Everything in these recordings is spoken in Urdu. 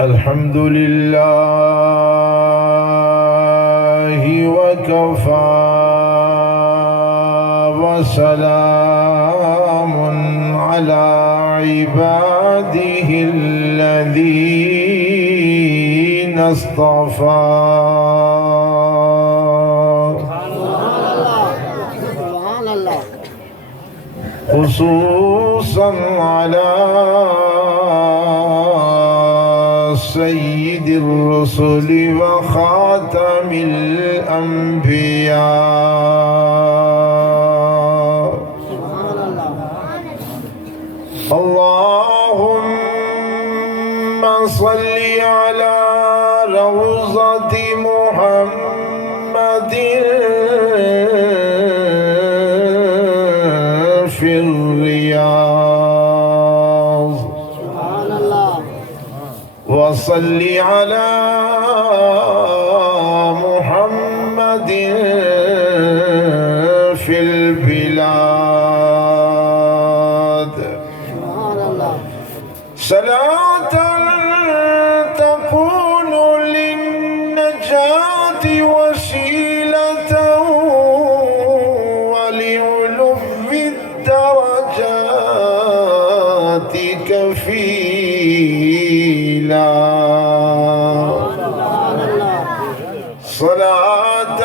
الحمد لله وكفى وسلام على عباده الذين اصطفى. خصوصا على سيد الرسل وخاتم الأنبياء. اللهم صل على روضة محمد في الرياض، وصل على محمد في البلاد صلاة تكون للنجاة وسيلة ولعلو الدرجات كفيلا. صلاة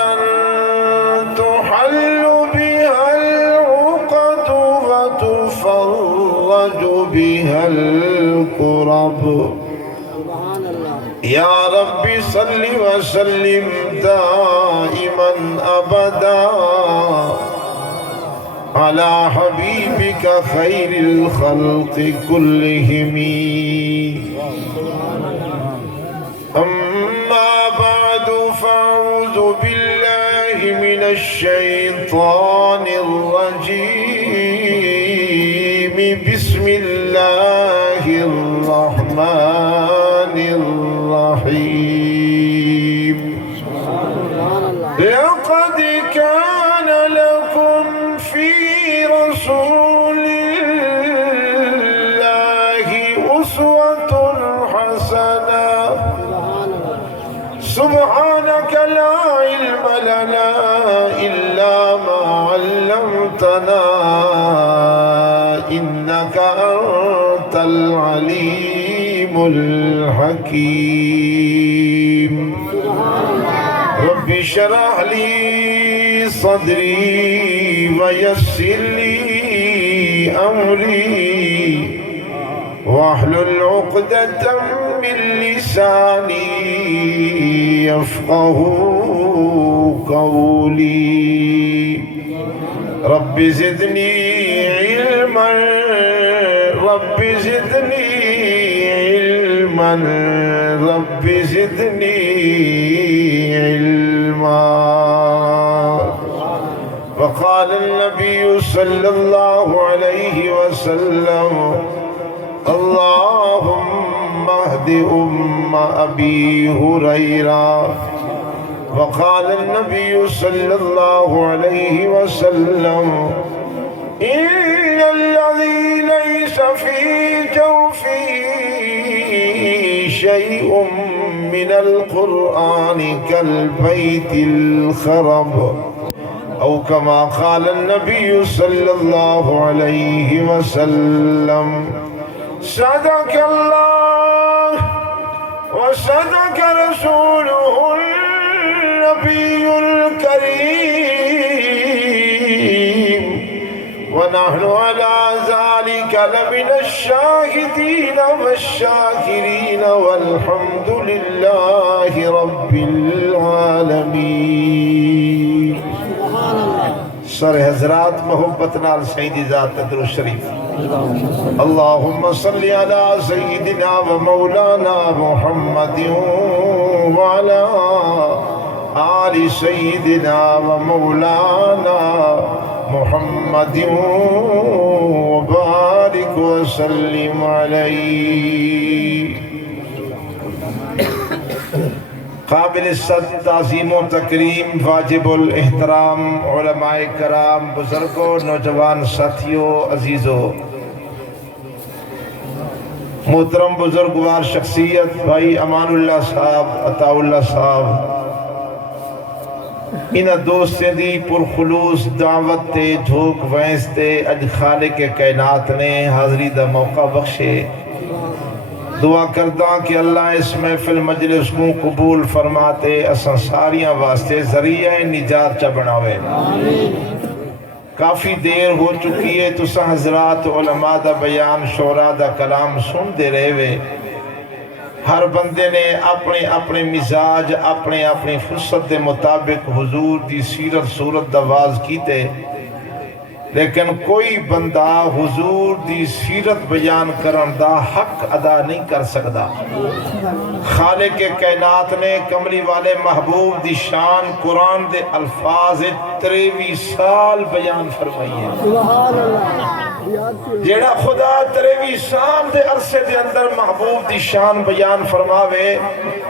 تحل بها العقد وتفرج بها الكرب. يا رب صل وسلم دائما أبدا على حبيبك خير الخلق كلهم. أما بعد فأعوذ بالله من الشيطان الرجيم. بسم الله الرحمن الرحيم. لقد كان لكم في رسول الله أسوة حسنة. سبحانك لا علم لنا إلا ما علمتنا إنك أنت العليم الحكيم. رب اشرح لي صدري ويسر لي أمري واحلل عقدة من لساني يفقه قولي. رب زدني علما، رب زدني علما، رب زدني علما. وقال النبي صلى الله عليه وسلم: اللهم اهد أبي هريرة. وقال النبي صلى الله عليه وسلم: إن الذي ليس في جوفه شيء من القرآن كالبيت الخرب، أو كما قال النبي صلى الله عليه وسلم. صدق الله وصدق رسوله النبي الكريم، ونحن على ذلك لمن الشاهدين والشاكرين، والحمد لله رب العالمين. سر حضرات محبت نال سیدی ذات درود شریف. اللهم صل على سيدنا ومولانا محمد وعلى آل سيدنا ومولانا محمد وبارك وسلم عليه. قابل صد تعظیم و تکریم واجب الاحترام علماء کرام، بزرگوں، نوجوان ساتھیوں، عزیزوں، محترم بزرگوار شخصیت بھائی امان اللہ صاحب، عطا اللہ صاحب، انہاں دوستیں دی پرخلوص دعوت تے جھوک وینس تے اج خالق کائنات نے حاضری دا موقع بخشے۔ دعا کردہ کہ اللہ اس محفل مجلس کو قبول فرماتے، اساں ساریاں واسطے ذریعہ نجات چا بناوے۔ کافی دیر ہو چکی ہے تو حضرات علماء دا بیان، شعراء دا کلام سن دے رہے ہوئے، ہر بندے نے اپنے اپنے مزاج، اپنے اپنی فرصت دے مطابق حضور دی سیرت صورت دا واز کیتے، لیکن کوئی بندہ حضور دی سیرت بیان کرن دا حق ادا نہیں کر سکتا۔ خالق کائنات نے کملی والے محبوب دی شان قرآن دے الفاظ 23 سال بیان فرمائی ہے۔ جیڑا خدا 23 سال دے عرصے دے اندر محبوب دی شان بیان فرماوے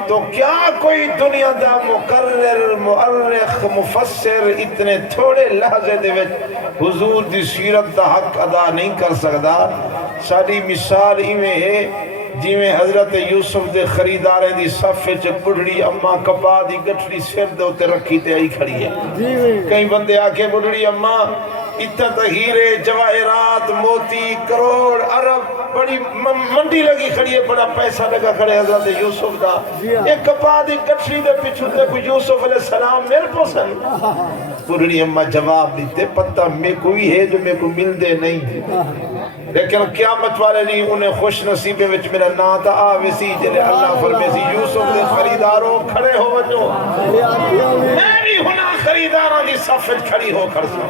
تو کیا کوئی دنیا دا مقرر، مؤرخ، مفسر اتنے تھوڑے لحظے دے وچ حضور دی سیرت دا حق ادا نہیں کر سکتا؟ ساری مثال ایویں ہے جی میں حضرت یوسف دے خریداریں دی صفے چ بڑھڑی اماں کپا دی گٹھڑی سر دے ہوتے رکھی تے آئی کھڑی ہے۔ کئی بندے آکے بڑھڑی اماں اتنا تہیرے، جواہرات، موتی، کروڑ، عرب، بڑی منڈی لگی کھڑی ہے، بڑا پیسہ لگا کھڑے حضرت یوسف دا۔ ایک کپا دی گٹھڑی دے پیچھو تے کوئی یوسف علیہ السلام میرے پسند۔ بڑھڑی اماں جواب دیتے پتہ میں کوئی ہے جو میں کو مل دے نہیں، لیکن قیامت والے نہیں انہیں خوش نصیبے وچ میرا نا تا آویسی جلے اللہ فرمیسی یوسف دے خریداروں کھڑے ہو وجو، میں بھی ہونا خریداروں دی صفت کھڑی ہو کر سا۔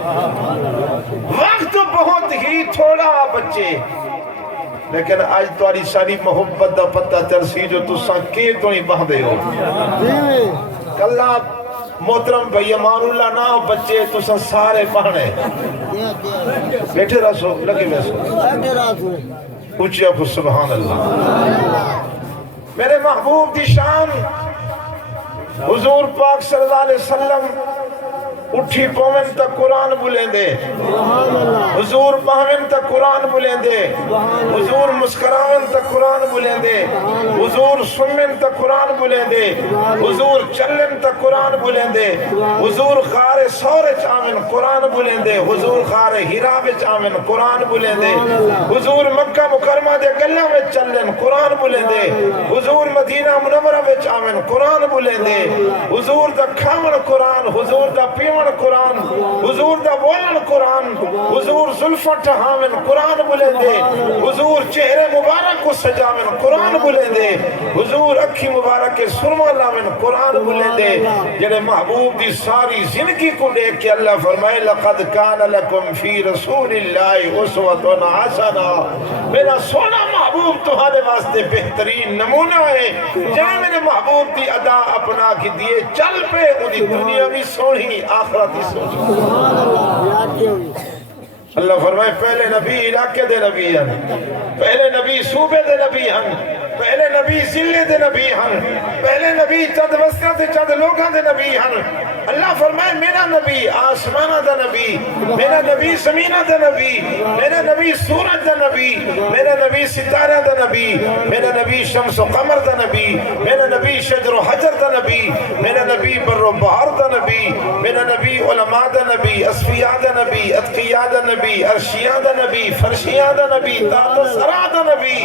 وقت بہت ہی تھوڑا بچے، لیکن آج تواری ساری محبت دا پتہ ترسی جو تساں کے تو نہیں بہ دے ہو۔ کلہ محترم بھائی امان اللہ نہ ہو بچے تساں سارے پہنے بیٹھے رسو لگے ویسو اچھا کو سبحان اللہ۔ میرے محبوب دی شان حضور پاک صلی اللہ علیہ وسلم اٹھی پومن تا قرآن بولیں دے، حضور پاوین تا قرآن بولیں دے، حضور مسکراون تا قرآن بولیں دے، حضور سمن تا قرآن بولیں دے، حضور چلن تا قرآن بولیں دے، حضور خار سور چاوین قرآن بولیں دے، حضور خار ہیراب چاوین قرآن بولیں دے، حضور مکہ مکرمہ دے گلہ میں چلن قرآن بولیں دے، حضور مدینہ منورہ میں چاوین قرآن بولیں دے، حضور دا کھاون قرآن، حضور دا پیون قرآن، حضور دا بولن قرآن، حضور زلفہ ٹہاون قرآن بولیں دے، حضور چہرے مبارک کو سجاون قرآن بولیں دے، حضور اکھی مبارک کے سرما لاون قرآن بولیں دے۔ جنہیں محبوب دی ساری زندگی کو دیکھ کے اللہ فرمائے لَقَدْ كَانَ لَكُمْ فِي رَسُولِ اللَّهِ أُسْوَةٌ حَسَنَةٌ، میرا سونا محبوب تمہارے واسطے بہترین نمونہ ہے۔ جنہیں میرے محبوب دی ادا اپنا کی دیے چل پہ انہی دنیا بھی سونی آخرت ہی سونی۔ اللہ فرمائے پہلے نبی علاقے دے نبی ہیں، پہلے نبی صوبے دے نبی ہیں، پہلے نبی ضلع دے نبی ہیں، پہلے نبی چند وسطہ دے چند لوگاں دے نبی ہیں۔ اللہ فرمائے میرا نبی آسمانہ دا نبی، میرا نبی زمینہ دا نبی، میرا نبی سورج دا نبی، میرا نبی ستارہ دا نبی، میرا نبی شمس و قمر دا نبی، میرا نبی شجر و حجر دا نبی، میرا نبی بر و بحر دا نبی، میرا نبی علماء دا نبی، اصفیاء دا نبی، اتقیاء دا نبی، عرشیاء دا نبی، فرشیاء دا نبی، تحت سرا دا نبی۔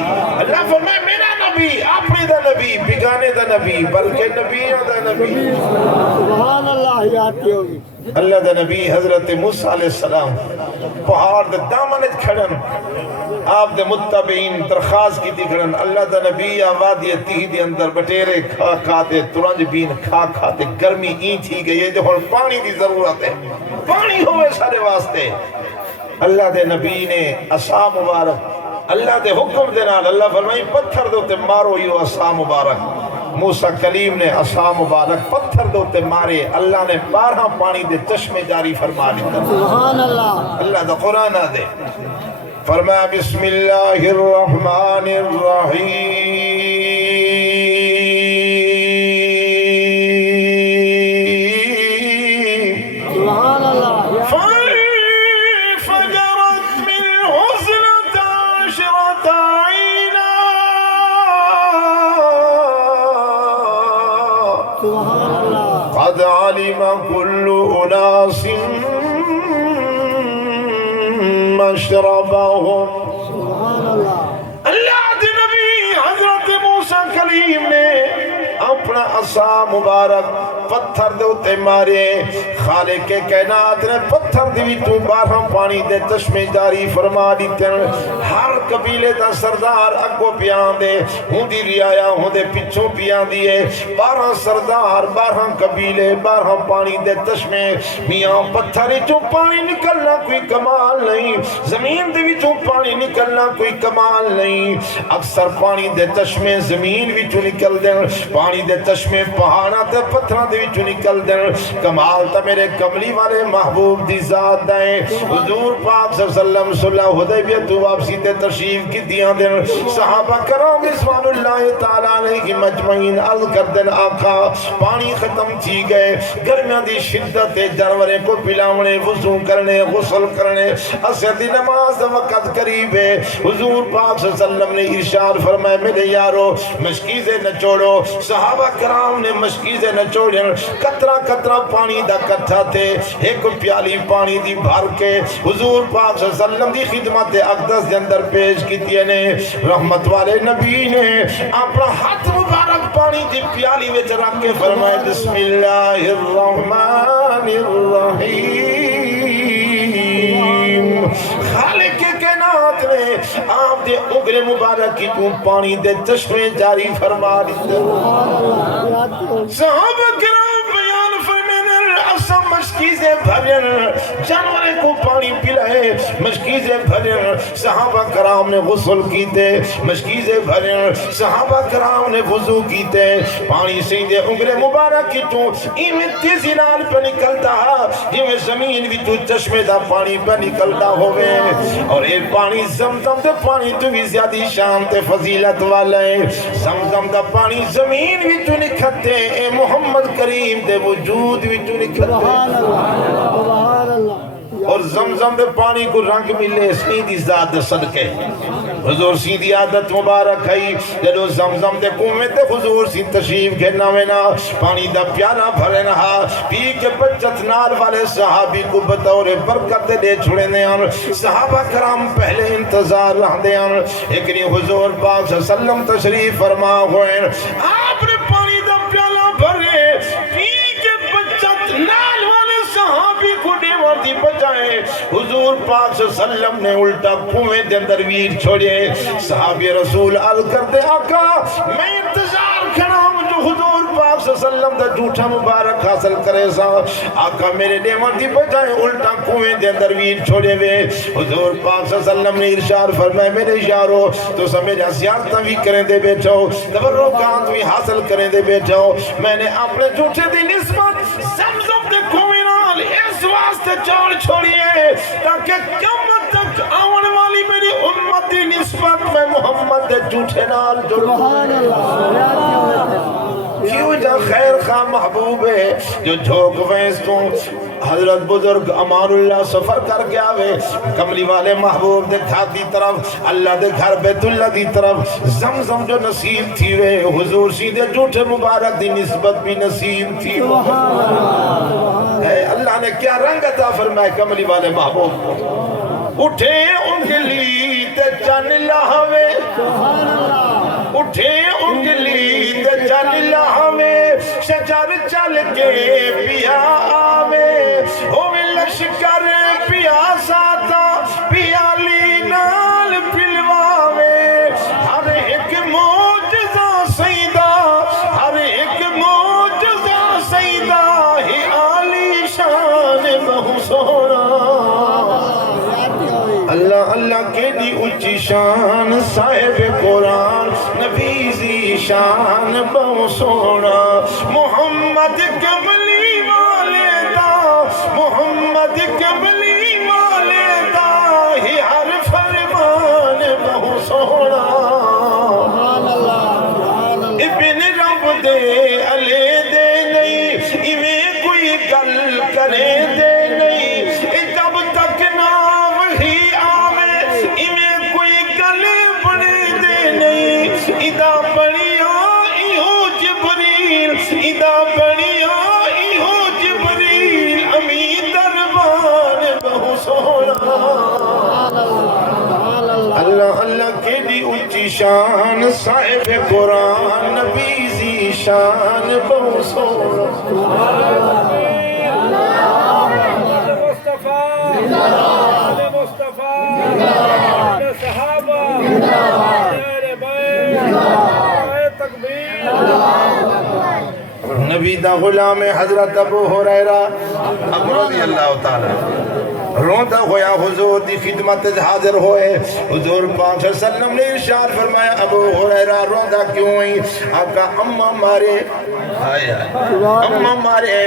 اللہ فرمائے میرا نبی اپنی دا نبی، بگانے دا نبی، بلکہ نبیوں دا نبی۔ سبحان اللہ یاد ہوگی۔ اللہ دا نبی حضرت موسیٰ علیہ السلام پہاڑ دے دامنت کھڑن، آپ دے متبعین درخواست کی کھڑن، اللہ دا نبی آوادی تیہ دے اندر بٹیرے کھا کھاتے، ترنج بین کھا کھاتے، گرمی این تھی گئی ہے جو پانی دی ضرورت ہے، پانی ہوئے سارے واسطے۔ اللہ دے نبی نے عصا مبارک اللہ دے حکم دے نال اللہ فرمائی پتھر دوتے مارو یو عصا مبارک۔ موسیٰ کلیم نے عصا مبارک پتھر دوتے مارے، اللہ نے 12 پانی دے چشمے جاری فرما دیتا۔ سبحان اللہ۔ اللہ دا قرآن دے فرمایا بسم اللہ الرحمن الرحیم سبحان اللہ۔ فجرت من حسنة عشرة عينا سبحان اللہ قد علم كل أناس مشربهم سبحان اللہ اللہ کے نبی حضرت موسیٰ کلیم نے اپنا عصا مبارک پتھر دے اتے مارے خالق کائنات نے پتھر دی تو باہر پانی دے چشمے جاری فرما دیتے ہر قبیلے دا سردار اگو پیان دے ہوں دی ریایا ہوں دے پچھوں پیان دیے 12 سردار 12 قبیلے 12 پانی دے چشمے میاں پتھر چوں پانی نکلنا کوئی کمال نہیں زمین دے وچوں پانی نکلنا کوئی کمال نہیں اکثر پانی دے چشمے زمین وچوں نکل دیں پانی دے چشمے پہاڑاں تے پتھراں دے وچوں نکل دیں کمال تا میرے کملی والے محبوب دی ذات دائیں حضور پاک صلی اللہ علیہ وسلم صلح حدیبیہ تو واپسی تے تشریف کی دیاں دیں صحابہ کرام رضوان اللہ تعالیٰ علیہ کی مجمعین عرض کر دیں آقا پانی ختم تھی گئے گرمیاں دی شدت جانورے کو پلاونے وضو کرنے غسل کرنے عصر دی نماز وقت قریب ہے حضور پاک صلی اللہ علیہ وسلم نے ارشاد فرمائے میرے یارو مشکیزیں نچوڑو صحابہ کرام نے مشکیزیں نچوڑیں قطرہ قطرہ پانی دا کٹھا تھے ایک پیالی پانی دی بھر کے حضور پاک صلی اللہ علیہ وسلم دی خدمت اقدس دے اندر پیش کیتی نے رحمت والے نبی نے اپنا ہاتھ مبارک پانی دی پیالی وچ رکھ کے فرمائے بسم اللہ الرحمن الرحیم خالق کائنات نے آپ دے اگلے مبارک کی تو پانی دے چشمے جاری فرما دیتے صحابہ کرام بیان فرمینے اصلا مشکیزیں بھرین جانورے کو پانی پلائے مشکیزیں بھرین صحابہ کرام نے غسل کیتے مشکیزیں بھرین صحابہ کرام نے وضو کیتے پانی سے دے انگلے مبارک کی تو ایمیں تیزی نال پہ نکلتا جیویں زمین بھی تو چشمے دا پانی پہ نکلتا ہوئے اور یہ پانی زمزم دے پانی تو بھی زیادی شان تے فضیلت والا ہے زمزم دا پانی زمین بھی تو نکھتے اے محمد کریم دے وجود بھی تو نکھتے سبحان اللہ اور زمزم دے پانی کو رنگ ملے سیدھی ذات صدقے حضور سیدھی عادت مبارک ہے جلو زمزم دے کنویں تے حضور سی تشریف گھرنا وینا پانی دا پیارا بھرنا پی کے بچت نال والے صحابی کو بطور برکت دے چھوڑے دیان صحابہ کرام پہلے انتظار رہ دیان ایک نہیں حضور پاک صلی اللہ علیہ وسلم تشریف فرما ہوئے آپ نے پانی دا پیالا بھرے پی کے بچت نال والے صحابی کو دیوار دی بجائے حضور پاک صلی اللہ علیہ وسلم نے الٹا کنویں دے اندر ویر چھوڑے صحابی رسول عرض کرتے آقا میں انتظار کھڑا ہوں جو حضور پاک صلی اللہ علیہ وسلم دا جھوٹا مبارک حاصل کرے سا آقا میرے دیوار دی بجائے الٹا کنویں دے اندر ویر چھوڑے ہوئے حضور پاک صلی اللہ علیہ وسلم نے ارشاد فرمائے میرے یارو تو سمیجا زیادتاں بھی کریں دے بیٹھو تبرکات بھی حاصل کریں دے بیٹھو میں نے اپنے جھوٹے دی نسبت زمزم دے کنویں نال اس واسطے چاڑ چھوڑیے تاکہ قیامت تک آون والی میری امت دی نسبت میں محمد دے جھوٹے نال جڑوں سبحان اللہ کیوں جا خیر خواہ محبوب ہے جو جھوک ویس تو حضرت بزرگ امان اللہ سفر کر کے آوے کملی والے محبوب دے گھر دی طرف اللہ دے گھر بیت اللہ دی طرف زمزم جو نصیب تھی وے حضور سیدھے جھوٹے مبارک دی نسبت بھی نصیب تھی اللہ نے کیا رنگ عطا فرمائے کملی والے محبوب کو اٹھے انگلی تے چن لاہوے اٹھے انگلی تے چن لاہوے شجر چل کے پیا آوے ہوئے لشکر پیا ساتا پیالی نال پلواوے ہر ایک موجزہ سیدہ ہر ایک موجزہ سیدہ ہی عالی شان بہو سونا اللہ اللہ کے دی اچھی شان صاحب قرآن نبیزی شان بہو سونا محمد کملی والے دا محمد کملی والے دا ہی ہر فرمان بہو سونا ابن رب دے علی دے نہیں ایویں کوئی گل کرے دے نہیں جب تک نہ وہی آوے ایویں کوئی گل بڑی دے نہیں ادا بڑی آئی ہو جبریل دا بنی آئی ہو جبریل امین دربان بہو سونا اللہ اللہ کے دی اچھی شان صاحب قرآن نبی زی شان بہو سونا نبی دا غلام حضرت ابو ہریرہ رضی اللہ تعالیٰ روندہ ہویا حضور دی خدمت حاضر ہوئے حضور پاک صلی اللہ علیہ وسلم نے ارشاد فرمایا ابو ہریرہ روندہ کیوں ہوئی آقا اماں مارے اماں مارے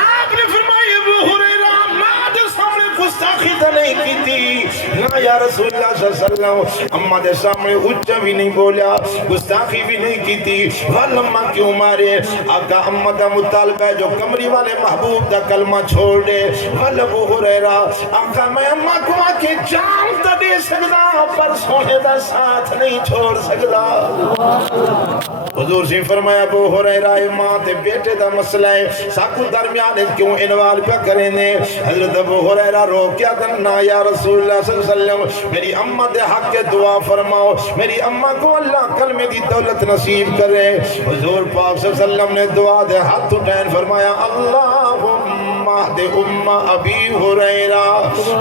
آپ نے فرمایا ابو ہریرہ ماں دے سامنے گستاخی تو نہیں کی تھی نا یا رسول اللہ صلی اللہ علیہ وسلم اماں دے سامنے اچھا بھی نہیں بولا گستاخی بھی نہیں کی تھی والاماں کیوں مارے آقا اماں دا مطالبہ ہے جو کمری والے محبوب دا کلمہ چھوڑ دے والابو ہریرہ آقا میں اماں کو آکے جان تا دے سکتا پر سونے دا ساتھ نہیں چھوڑ سکتا حضور سے فرمایا ابو ہریرہ ماں تے بیٹے دا مسئلہ ہے ساکو درمیان کیوں انوال پہ کریں دے حضرت ابو ہریرہ رو کیا کرنا یا رسول اللہ صلی اللہ علیہ وسلم میری اماں دے حق کے دعا فرماؤ میری اماں کو اللہ کلمے دی دولت نصیب کرے حضور پاک صلی اللہ علیہ وسلم نے دعا دے ہاتھ اٹھائیں فرمایا اللہم دے امہ ابی ہریرہ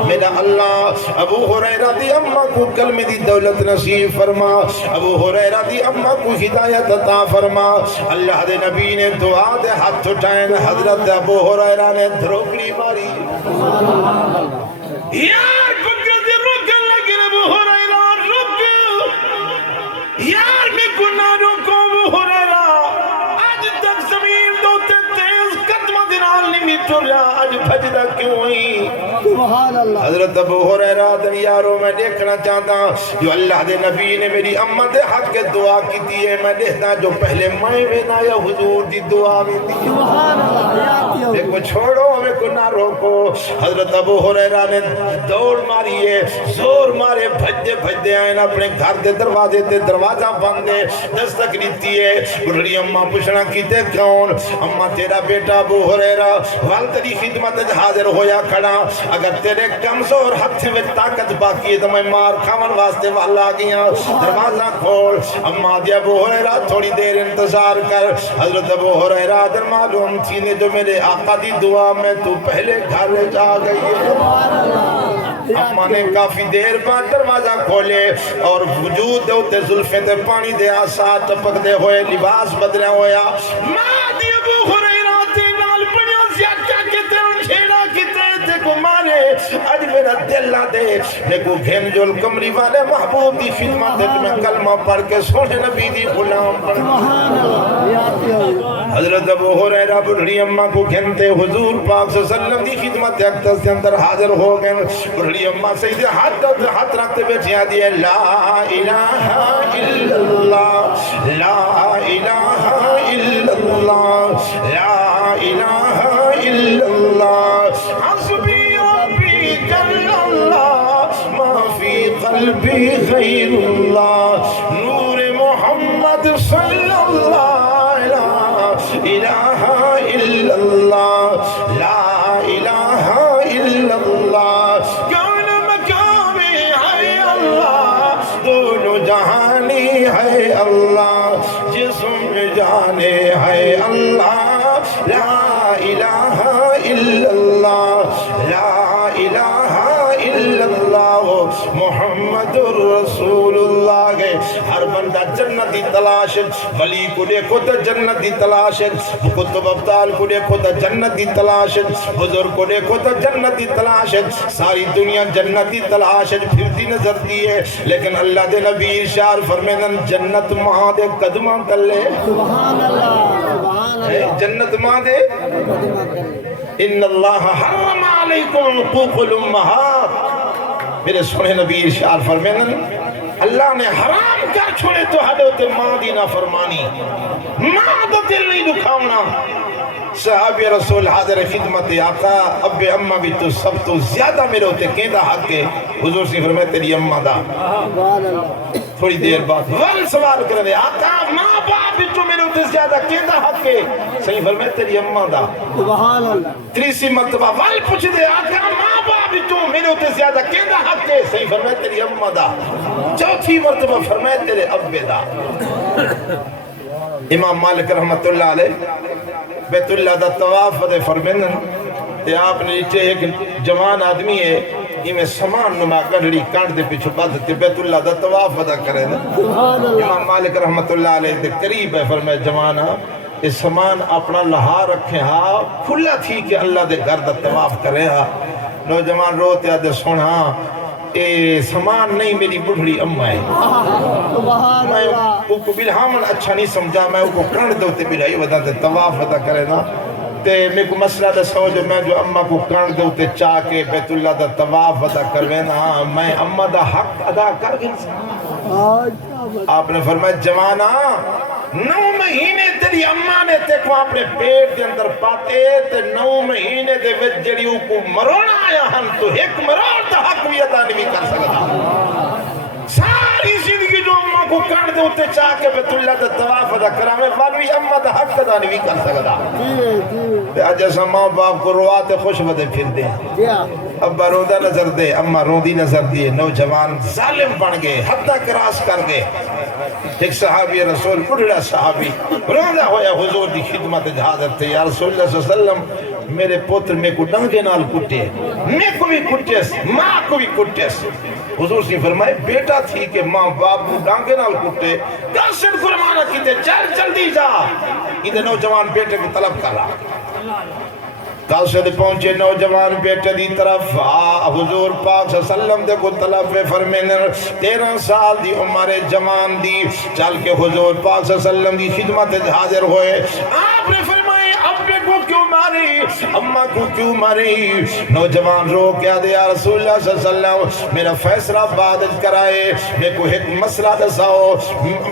میرا اللہ ابو ہریرہ دی اماں کو کلمے دی دولت نصیب فرما ابو ہریرہ دی اماں کو ہدایت عطا فرما اللہ دے نبی نے دعا دے ہاتھ اٹھائیں حضرت ابو ہریرہ نے دھروکڑی ماری یار بکر دے رکن لگن ابو ہریرہ رک یار میں گناہ رکو ابو ہریرہ آج تک زمین دوتے تیز قدم دنال نہیں ٹریا آج بھجدہ کیوں ہوئی سبحان اللہ حضرت ابو ہریرہ یارو میں دیکھنا چاہتا جو اللہ دے نبی نے میری اماں دے حق کے دعا کی دی ہے میں دیکھتا جو پہلے مائیں میں نہ یا حضور دی دعا میں دی سبحان اللہ میں کو چھوڑو میں کو نہ روکو حضرت ابو ہریرہ نے دوڑ ماری ہے زور مارے بھجدے آئین اپنے گھر دے دروازے دے دروازہ بندے دستک لیتی ہے بڑھڑی اماں پوچھنا کیتے کون اماں تیرا بیٹا ابو ہریرہ والدی خدمت حاضر ہویا کھڑا اگر تیرے کمزور ہتھ میں طاقت باقی ہے تو میں مار کھاون واسطے والا گیا دروازہ کھول اماں دی ابو ہریرہ تھوڑی دیر انتظار کر حضرت ابو ہریرہ در معلوم تھی نے جو میرے آقا دی دعا میں تو پہلے گھر جا گئی ہے اماں نے کافی دیر بعد دروازہ کھولے اور وجود دے ہوتے ظلفیں دے پانی دے آسات ٹپک دے ہوئے لباس بدلے ہویا ماں دی ابو ہریرہ تے نال بڑیا زیادہ کتے چھیڑا کتے تے کو مارے آج میرا دل نہ دے لیکو گھن جول کمری والے محبوب دی خدمت میں کلمہ پڑھ کے سونے نبی دی غلام سبحان اللہ حضرت ابو ہریرہ بڑھڑی اماں کو گھنتے حضور پاک صلی اللہ علیہ وسلم دی خدمت اقدس کے اندر حاضر ہو گئے بڑھڑی اماں سیدھے ہاتھ رکھتے بیٹھے آدھی ہے لا الہ الا اللہ لا الہ الا اللہ لا الہ الا اللہ حسبی ربی جل اللہ ما فی قلبی غیر اللہ نور محمد صلی اللہ الہ الا اللہ لا الہ الا اللہ کون مقامی ہے اللہ دونوں جہانی ہے اللہ جسم جانے ہے اللہ لا الہ الا اللہ لا الہ الا اللہ محمد رسول اللہ گئے ہر بندہ جنتی تلاش ولی کو دیکھو تو جنتی تلاش کتب ابطال کو دیکھو تو جنتی تلاش بزرگ کو دیکھو تو جنتی تلاش ساری دنیا جنتی تلاش پھرتی نظر دی ہے لیکن اللہ دے نبی ارشاد فرمیدن جنت ماں دے قدمہ تلے سبحان اللہ سبحان اللہ جنت ماں دے ان اللہ حرم علیکم حقوق الامہات میرے سونے نبی ارشاد فرمیدن اللہ نے حرام کر چھوڑے تو حدوت ماں دی نافرمانی ماں دا دل نہیں دکھاؤنا صحابی رسول حاضر خدمت آقا اب اممہ بھی تو سب تو زیادہ میرے ہوتے کیندہ حق کے حضور سے فرمائے تیری اممہ دا سبحان اللہ تھوڑی دیر بعد ون سوال کر دے آقا ماں باپ جو میرے اتنے زیادہ کیندہ حق ہے صحیح فرمائے تیری اممہ دا سبحان اللہ تیسری مرتبہ ول پوچھ دے آقا ماں باپ جو میرے اتنے زیادہ کیندہ حق ہے صحیح فرمائے تیری اممہ دا چوتھی مرتبہ فرمائے تیرے ابے دا امام مالک رحمت اللہ علیہ بیت اللہ دا طواف دے فرمیندن تے آپ نے نیچے ایک جوان آدمی ہے یہ میں سامان نما گڑڑی کانٹ دے پیچھو بات تے بیت اللہ دا طواف ادا کرے نا سبحان اللہ امام مالک رحمت اللہ علیہ دے قریب ہے فرمائے جوانا یہ سامان اپنا لہا رکھے ہاں کھلا تھی کہ اللہ دے گھر دا طواف کرے ہاں نوجوان روتے آدھے سونا اے سامان نہیں میری بڑھڑی اممہ ہے سبحان میں اللہ کو بلہامن اچھا نہیں سمجھا میں کو کانٹ دوتے بلہائی ودا دے طواف ادا کرے نا تے میں کو مسئلہ دا سمجھو میں جو اممہ کو کانٹ دوتے چاہ کے بیت اللہ دا طواف ادا کروے نا میں اممہ دا حق ادا کر گئی آپ نے فرمایا جوانا 9 مہینے تیری اممہ نے تے کو اپنے پیٹ دے اندر پاتے تے 9 مہینے دے وچ جڑی کو مرونا آیا ہم تو ایک مرون دا حق بھی ادا نہیں کر سکتا ساری زندگی جو اممہ کو کانٹ دے اتے چاہ کے بیت اللہ دا طواف ادا کرا میں واروی اممہ دا حق ادا نہیں کر سکتا تے آج ایسا ماں باپ کو رواتے خوش بدے پھر دیں ابا روندہ نظر دے اممہ روندی نظر دیے نوجوان ظالم بن گئے حدہ کراس کر گئے ایک صحابی رسول بڑھڑا صحابی روندہ ہویا حضور دی خدمت حاضر تھے یا رسول اللہ صلی اللہ علیہ وسلم میرے پوتر میں کو ڈنگے نال کٹے میں کو بھی کٹیس ماں کو بھی کٹیس حضور سے فرمائے بیٹا تھی کہ ماں باپ کو ڈانگے نال کٹے قاسد فرمانا کیتے چل جلدی جا ادھے نوجوان بیٹے کو طلب کر رہا قاسد پہنچے نوجوان بیٹے دی طرف حضور پاک صلی اللہ علیہ وسلم دے کو طلب فرمینے 13 سال دی عمر جوان دی چل کے حضور پاک صلی اللہ علیہ وسلم دی خدمت حاضر ہوئے آپ نے فرمائے ابے کو کیوں ماری اممہ کو کیوں ماری نوجوان رو کیا دے یا رسول اللہ صلی اللہ علیہ وسلم میرا فیصلہ بعدت کرائے میں کو ایک مسئلہ دساؤ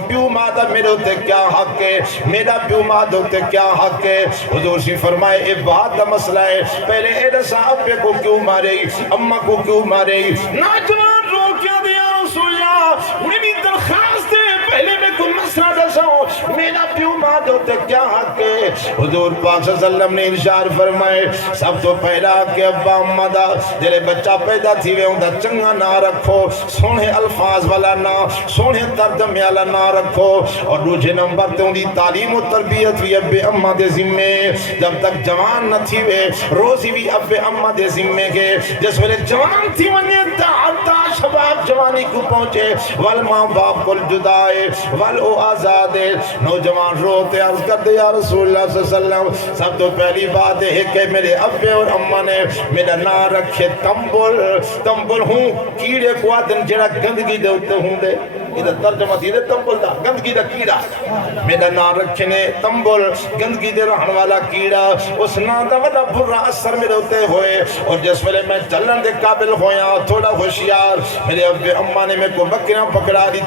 پیو مادہ میرے ہوتے کیا حق ہے میرا پیو مادہ ہوتے کیا حق ہے حضور سے فرمائے اے بات دا مسئلہ ہے پہلے اے دسا ابے کو کیوں مارے اممہ کو کیوں مارے نوجوان رو کیا دے یا رسول اللہ میری درخواست ہے پہلے میں کو مسئلہ دساؤ میرا پیو مادہ ہوتے کیا حق ہے حضور پاک صلی اللہ علیہ وسلم نے ارشاد فرمائے سب تو پہلا کہ ابا اممہ دا جلے بچہ پیدا تھی وے ہوں دا چنگا نہ رکھو سونے الفاظ والا نہ سونے ترجمے والا نہ رکھو اور دوسرے نمبر تے دی تعلیم و تربیت بھی ابے اممہ دے ذمے جب تک جوان نہ تھی وے روزی بھی ابے اممہ دے ذمے کے جس ویلے جوان تھی ونی تا شباب جوانی کو پہنچے وال ماں باپ کو جدائے وال او آزادے نوجوان روتے عرض کر دے یا رسول اللہ صلی اللہ علیہ وسلم سب تو پہلی بات ہے کہ میرے ابے اور اممہ نے میرا نام رکھے تمبل ہوں کیڑے کو آدن جڑا گندگی دے ہوتے ہوں دے ادھر ترجمہ تھی دے تمبل دا گندگی دا کیڑا میرا نام رکھنے تمبل گندگی دے رہن والا کیڑا اس نام دا وڈا برا اثر میرے ہوتے ہوئے اور جس ویلے میں چلن دے قابل ہویا تھوڑا ہوشیار میرے ابے اممہ نے میں کو بکریاں پکڑا دی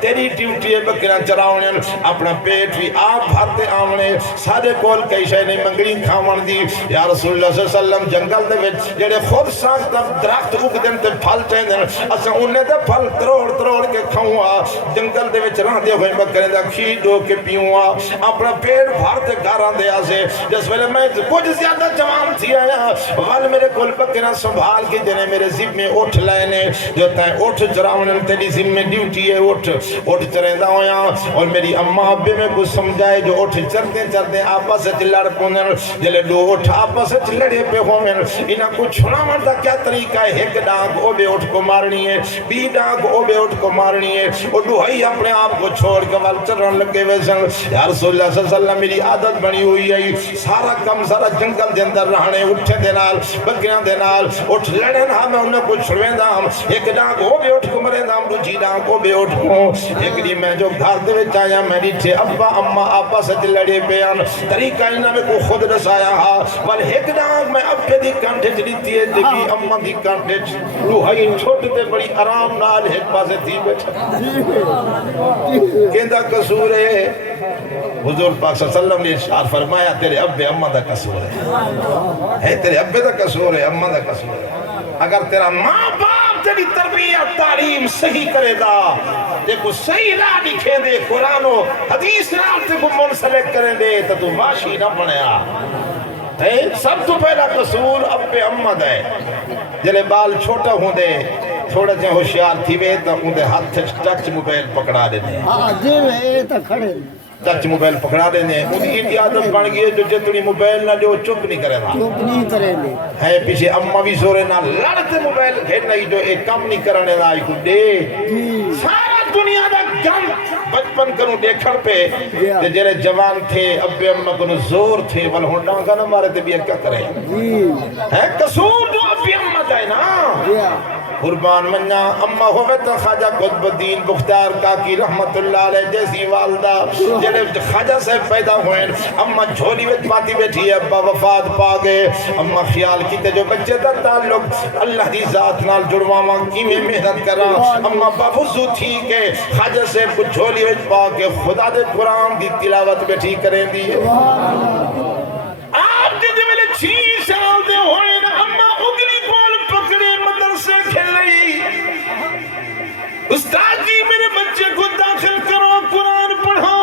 تیری ڈیوٹی ہے بکریاں چراؤنے اپنا پیٹ بھی آپ بھرتے آونے سارے کول کئی شے نہیں منگڑی کھاون دی یا رسول اللہ صلی اللہ علیہ وسلم جنگل دے وچ جڑے خود سانگ درخت اگ دین تے پھل چیندن اساں انہیں تے پھل تروڑ کے کھاؤں جنگل دے وچ رہندے ہوئے بکرے دا کھی ڈو کے پیوں اپنا پیٹ بھرتے گھراں دے آسے جس ویلے میں کچھ زیادہ جوان تھی آیا وال میرے کول بکریاں سنبھال کے جنے میرے ذمے اٹھ لینے جو تائیں اٹھ چراؤنے تیری ذمے ڈیوٹی ہے اٹھ چریندا ہویا اور میری اماں ابے میں کو سمجھائے جو اٹھ چرتے آپس سے لڑ پوندن جلے دو اٹھ آپس سے لڑے پہ ہومن انہاں کو چھڑاون دا کیا طریقہ ہے ایک ڈانگ او بے اٹھ کو مارنی ہے بی ڈانگ او بے اٹھ کو مارنی ہے اور دوہائی اپنے آپ کو چھوڑ کے وال چرن لگے ویسن یا رسول اللہ صلی اللہ علیہ وسلم میری عادت بنی ہوئی ہے سارا کم سارا جنگل دے اندر رہنے اٹھے دے نال بکریاں دے نال اٹھ لڑن ہاں میں انہاں کو چھڑویندا ہم ایک ڈانگ او بے اٹھ کو مریندا ہم دوجی ڈانگ او بے اٹھ کو ایک دی میں جو گھر دے وچ آیا میں ڈٹھے ابا اماں آپس سے لڑے پیان طریقہ انہاں میں کو خود رسایا ہا ول ایک ڈانگ میں ابے دی کانٹے چلیتی ہے دیکھی اماں دی کانٹے لوہائی چھوٹتے بڑی آرام نال ایک پاسے تھی بیٹھا کہندہ قصور ہے حضور پاک صلی اللہ علیہ وسلم نے ارشاد فرمایا تیرے ابے اماں دا قصور ہے تیرے ابے دا قصور ہے اماں دا قصور ہے اگر تیرا ماں باپ تے تیری تربیت تعلیم صحیح کرے دا دیکھو صحیح راہ دکھے دے قرآن و حدیث نال تے کو منسلک کریں دے تو واشی نہ بنیا سب تو پہلا قصور اب امت ہے جلے بال چھوٹا ہوں دے تھوڑا جہاں ہوشیار تھی وے تو ان دے ہاتھ ٹچ موبائل پکڑا دینے ہاں جی میں تا کھڑے ٹچ موبائل پکڑا دینے ان کی عادت بن گئی ہے جو جتنی موبائل نہ جو چپ نہیں کرے گا چپ نہیں کریں گے ہے پیچھے اماں بھی زورے نہ لڑتے موبائل کھیلنا ہی جو ایک کم نہیں کرنے نہ آئی کو دے سارا دنیا دا گم بچپن کنو دیکھڑ پہ تے جرے جوان تھے ابے اماں کنو زور تھے ول ہونڈا کا نہ مارے تے بھی کیا کرے ہے قصور جو ابے اماں دا ہے نا قربان منہ اماں ہوئے تو خواجہ قطب الدین بختیار کاکی رحمت اللہ علیہ جیسی والدہ جنہیں خواجہ سے پیدا ہوئے اماں جھولی وچ پاتی بیٹھی ہے ابا وفات پا گئے اماں خیال کیتے جو بچے دا تعلق اللہ دی ذات نال جڑواما کیویں محنت کرا اماں باوضو تھی کہ خواجہ سے کچھ جھولی وچ پا کے خدا دے قرآن دی تلاوت بیٹھی کریں دی آپ دے ملے 6 سال دے ہوئے نا اماں اگلی بول پکڑے مدرسے کھلئی استاد جی میرے بچے کو داخل کرو قرآن پڑھو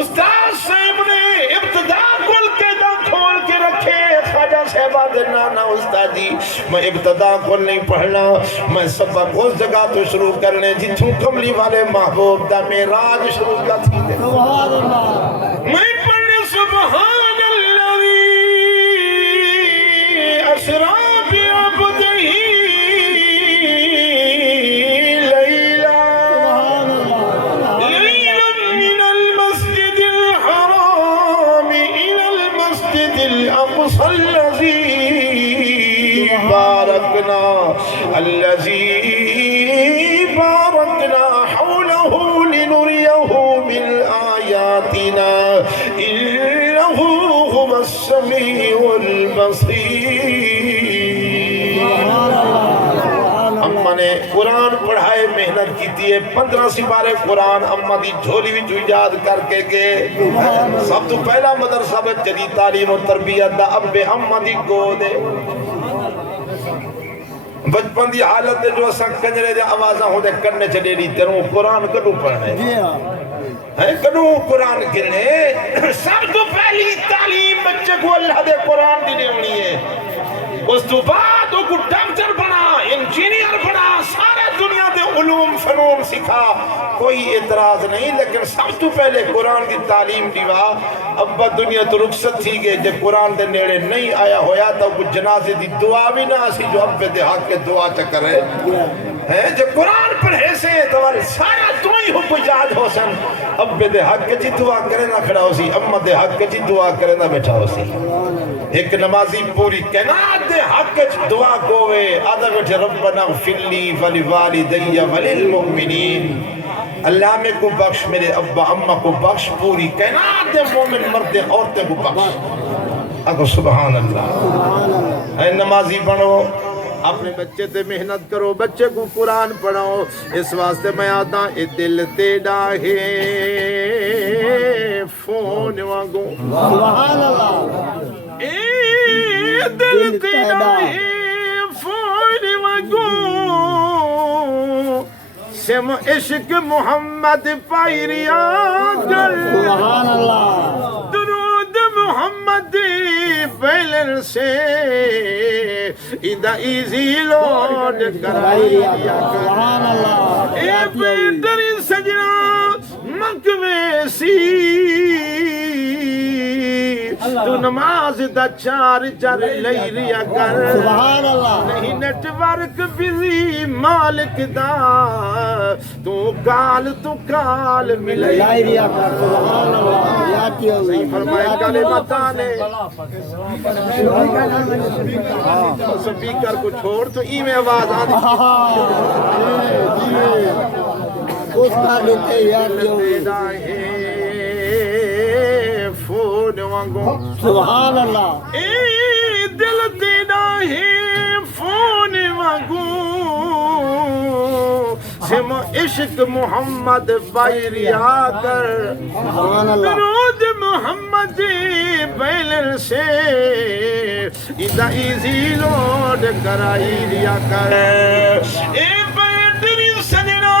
استاد صاحب نے ابتدا کل قیدہ کھول کے رکھے خواجہ صاحبہ دینا نا استاد جی میں ابتدا کل نہیں پڑھنا میں سبق اس جگہ تو شروع کرنے جتوں کملی والے محبوب دا میراج شروع کا تھی دے سبحان اللہ میں پڑھنے سبحان اللہ اسرا بعبدہ الذي باركنا حوله لنريه من آياتنا إنه هو السميع البصير اماں نے قرآن پڑھائے محنت کی دیئے 15 سپارے قرآن اماں دی جھولی بھی ایجاد کر کے گئے سب تو پہلا مدرسہ جدید تعلیم و تربیت دا اب اماں دی گودے بچپن دی حالت جو اساں کنجرے دے آوازاں ہو دے کرنے چلے دی تیروں قرآن کدو پڑھنے ہے کدو قرآن گرنے سب تو پہلی تعلیم بچے کو اللہ دے قرآن دی دیونی ہے اس تو بعد وہ کو ڈاکٹر بنا انجینئر بنا سارے دنیا دے علوم فنون سکھا کوئی اعتراض نہیں لیکن سب تو پہلے قرآن دی تعلیم دیوا ابا دنیا تو رخصت تھی گئے جب قرآن دے نیڑے نہیں آیا ہویا تو کچھ جنازے دی دعا بھی نہ اسی جو اب دے حق کے دعا چکر ہے جب قرآن پڑھے سے تو سارا دعائی ہو پجاد ہو سن اب دے حق کے جی دعا کرے نہ کھڑا ہو سی اما دے حق کے جی دعا کرے نہ بیٹھا ہو سی ایک نمازی پوری کائنات دے حق کے دعا کوئے آدھا بیٹھے ربنا اغفر لی ولوالدی وللمؤمنین اللہ میں کو بخش میرے ابا اماں کو بخش پوری کائنات دے مومن مرد عورتیں کو بخش اگو سبحان اللہ اے نمازی بنو اپنے بچے تے محنت کرو بچے کو قرآن پڑھاؤ اس واسطے میں آدھا اے دل تیڑا ہے فون وانگو سبحان اللہ اے دل تیڑا ہے فون وانگو سم عشق محمد پائریا کر سبحان اللہ درود محمد بیلن سے اندہ ایزی لوڈ کرائیا سبحان اللہ اے بیٹری سجنا مکویسی تو نماز دا چار لئی ریا کر سبحان اللہ نہیں نیٹ ورک بزی مالک دا تو کال ملئی لائریا کر سبحان اللہ یاتی اللہ صحیح فرمائے کلمتانے سپیکر کو چھوڑ تو ای میں آواز آدھی اس کا دیتے یاتی اللہ فون وانگو سبحان اللہ اے دل تیڑا ہے فون وانگو سم عشق محمد بائریا کر سبحان اللہ درود محمد بیل دل سے ادھا ایزی لوڈ کرائی دیا کر اے بیٹری سجنا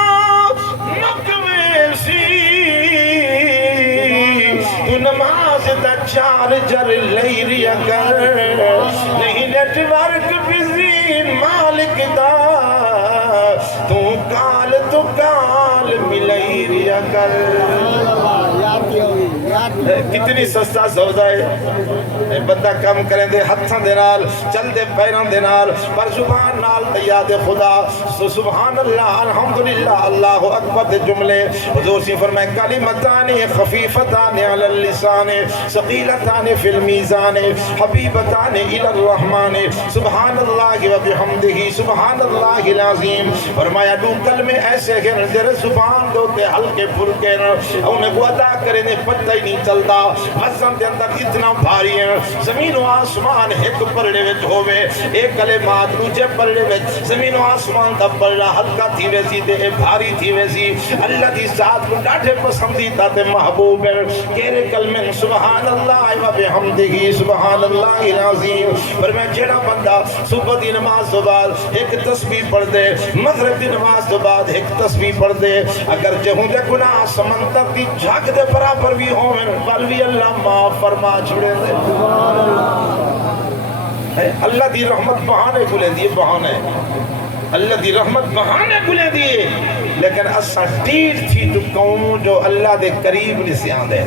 مکوے سی تو نماز دا چارجر لئی ریا کر نہیں نیٹ ورک بزی مالک دا تو کال ملئی ریا کر کتنی سستا سودا ہے بندہ کم کریں دے ہتھاں دے نال چل دے پیران دے نال پر زبان نال یاد خدا سبحان اللہ الحمدللہ اللہ اکبر دے جملے حضور سی فرمائے کلمتان خفیفتان علی اللسان ثقیلتان فی المیزان حبیبتان الی الرحمن سبحان اللہ و بحمدہ سبحان اللہ العظیم فرمایا دو کلمے ایسے کہ تیرے زبان دوتے ہلکے پھلکے انہیں کو ادا کریں دے پتہ ہی نہیں چلتا وزن دے اندر اتنا بھاری ہے زمین و آسمان ایک پرڑے وچ ہوئے ایک کلمات دوجے پرڑے وچ زمین و آسمان دا پرڑا ہلکا تھی ویسی تے بھاری تھی ویسی اللہ دی ذات کو ڈاٹھے پسندیدہ تے محبوب ہے کہرے کلمن سبحان اللہ و بحمدہ سبحان اللہ العظیم پر میں جڑا بندہ صبح دی نماز تو بعد ایک تسبیح پڑھ دے مغرب دی نماز تو بعد ایک تسبیح پڑھ دے اگر جہوں دے گناہ سمندر دی جھاگ دے برابر بھی ہوں بل بھی اللہ معاف فرما چھوڑے دے اللہ دی رحمت بہانے کھلے دیئے بہانے اللہ دی رحمت بہانے کھلے دیئے لیکن اسا ٹیر تھی تو قوم جو اللہ دے قریب نہیں سیاں دے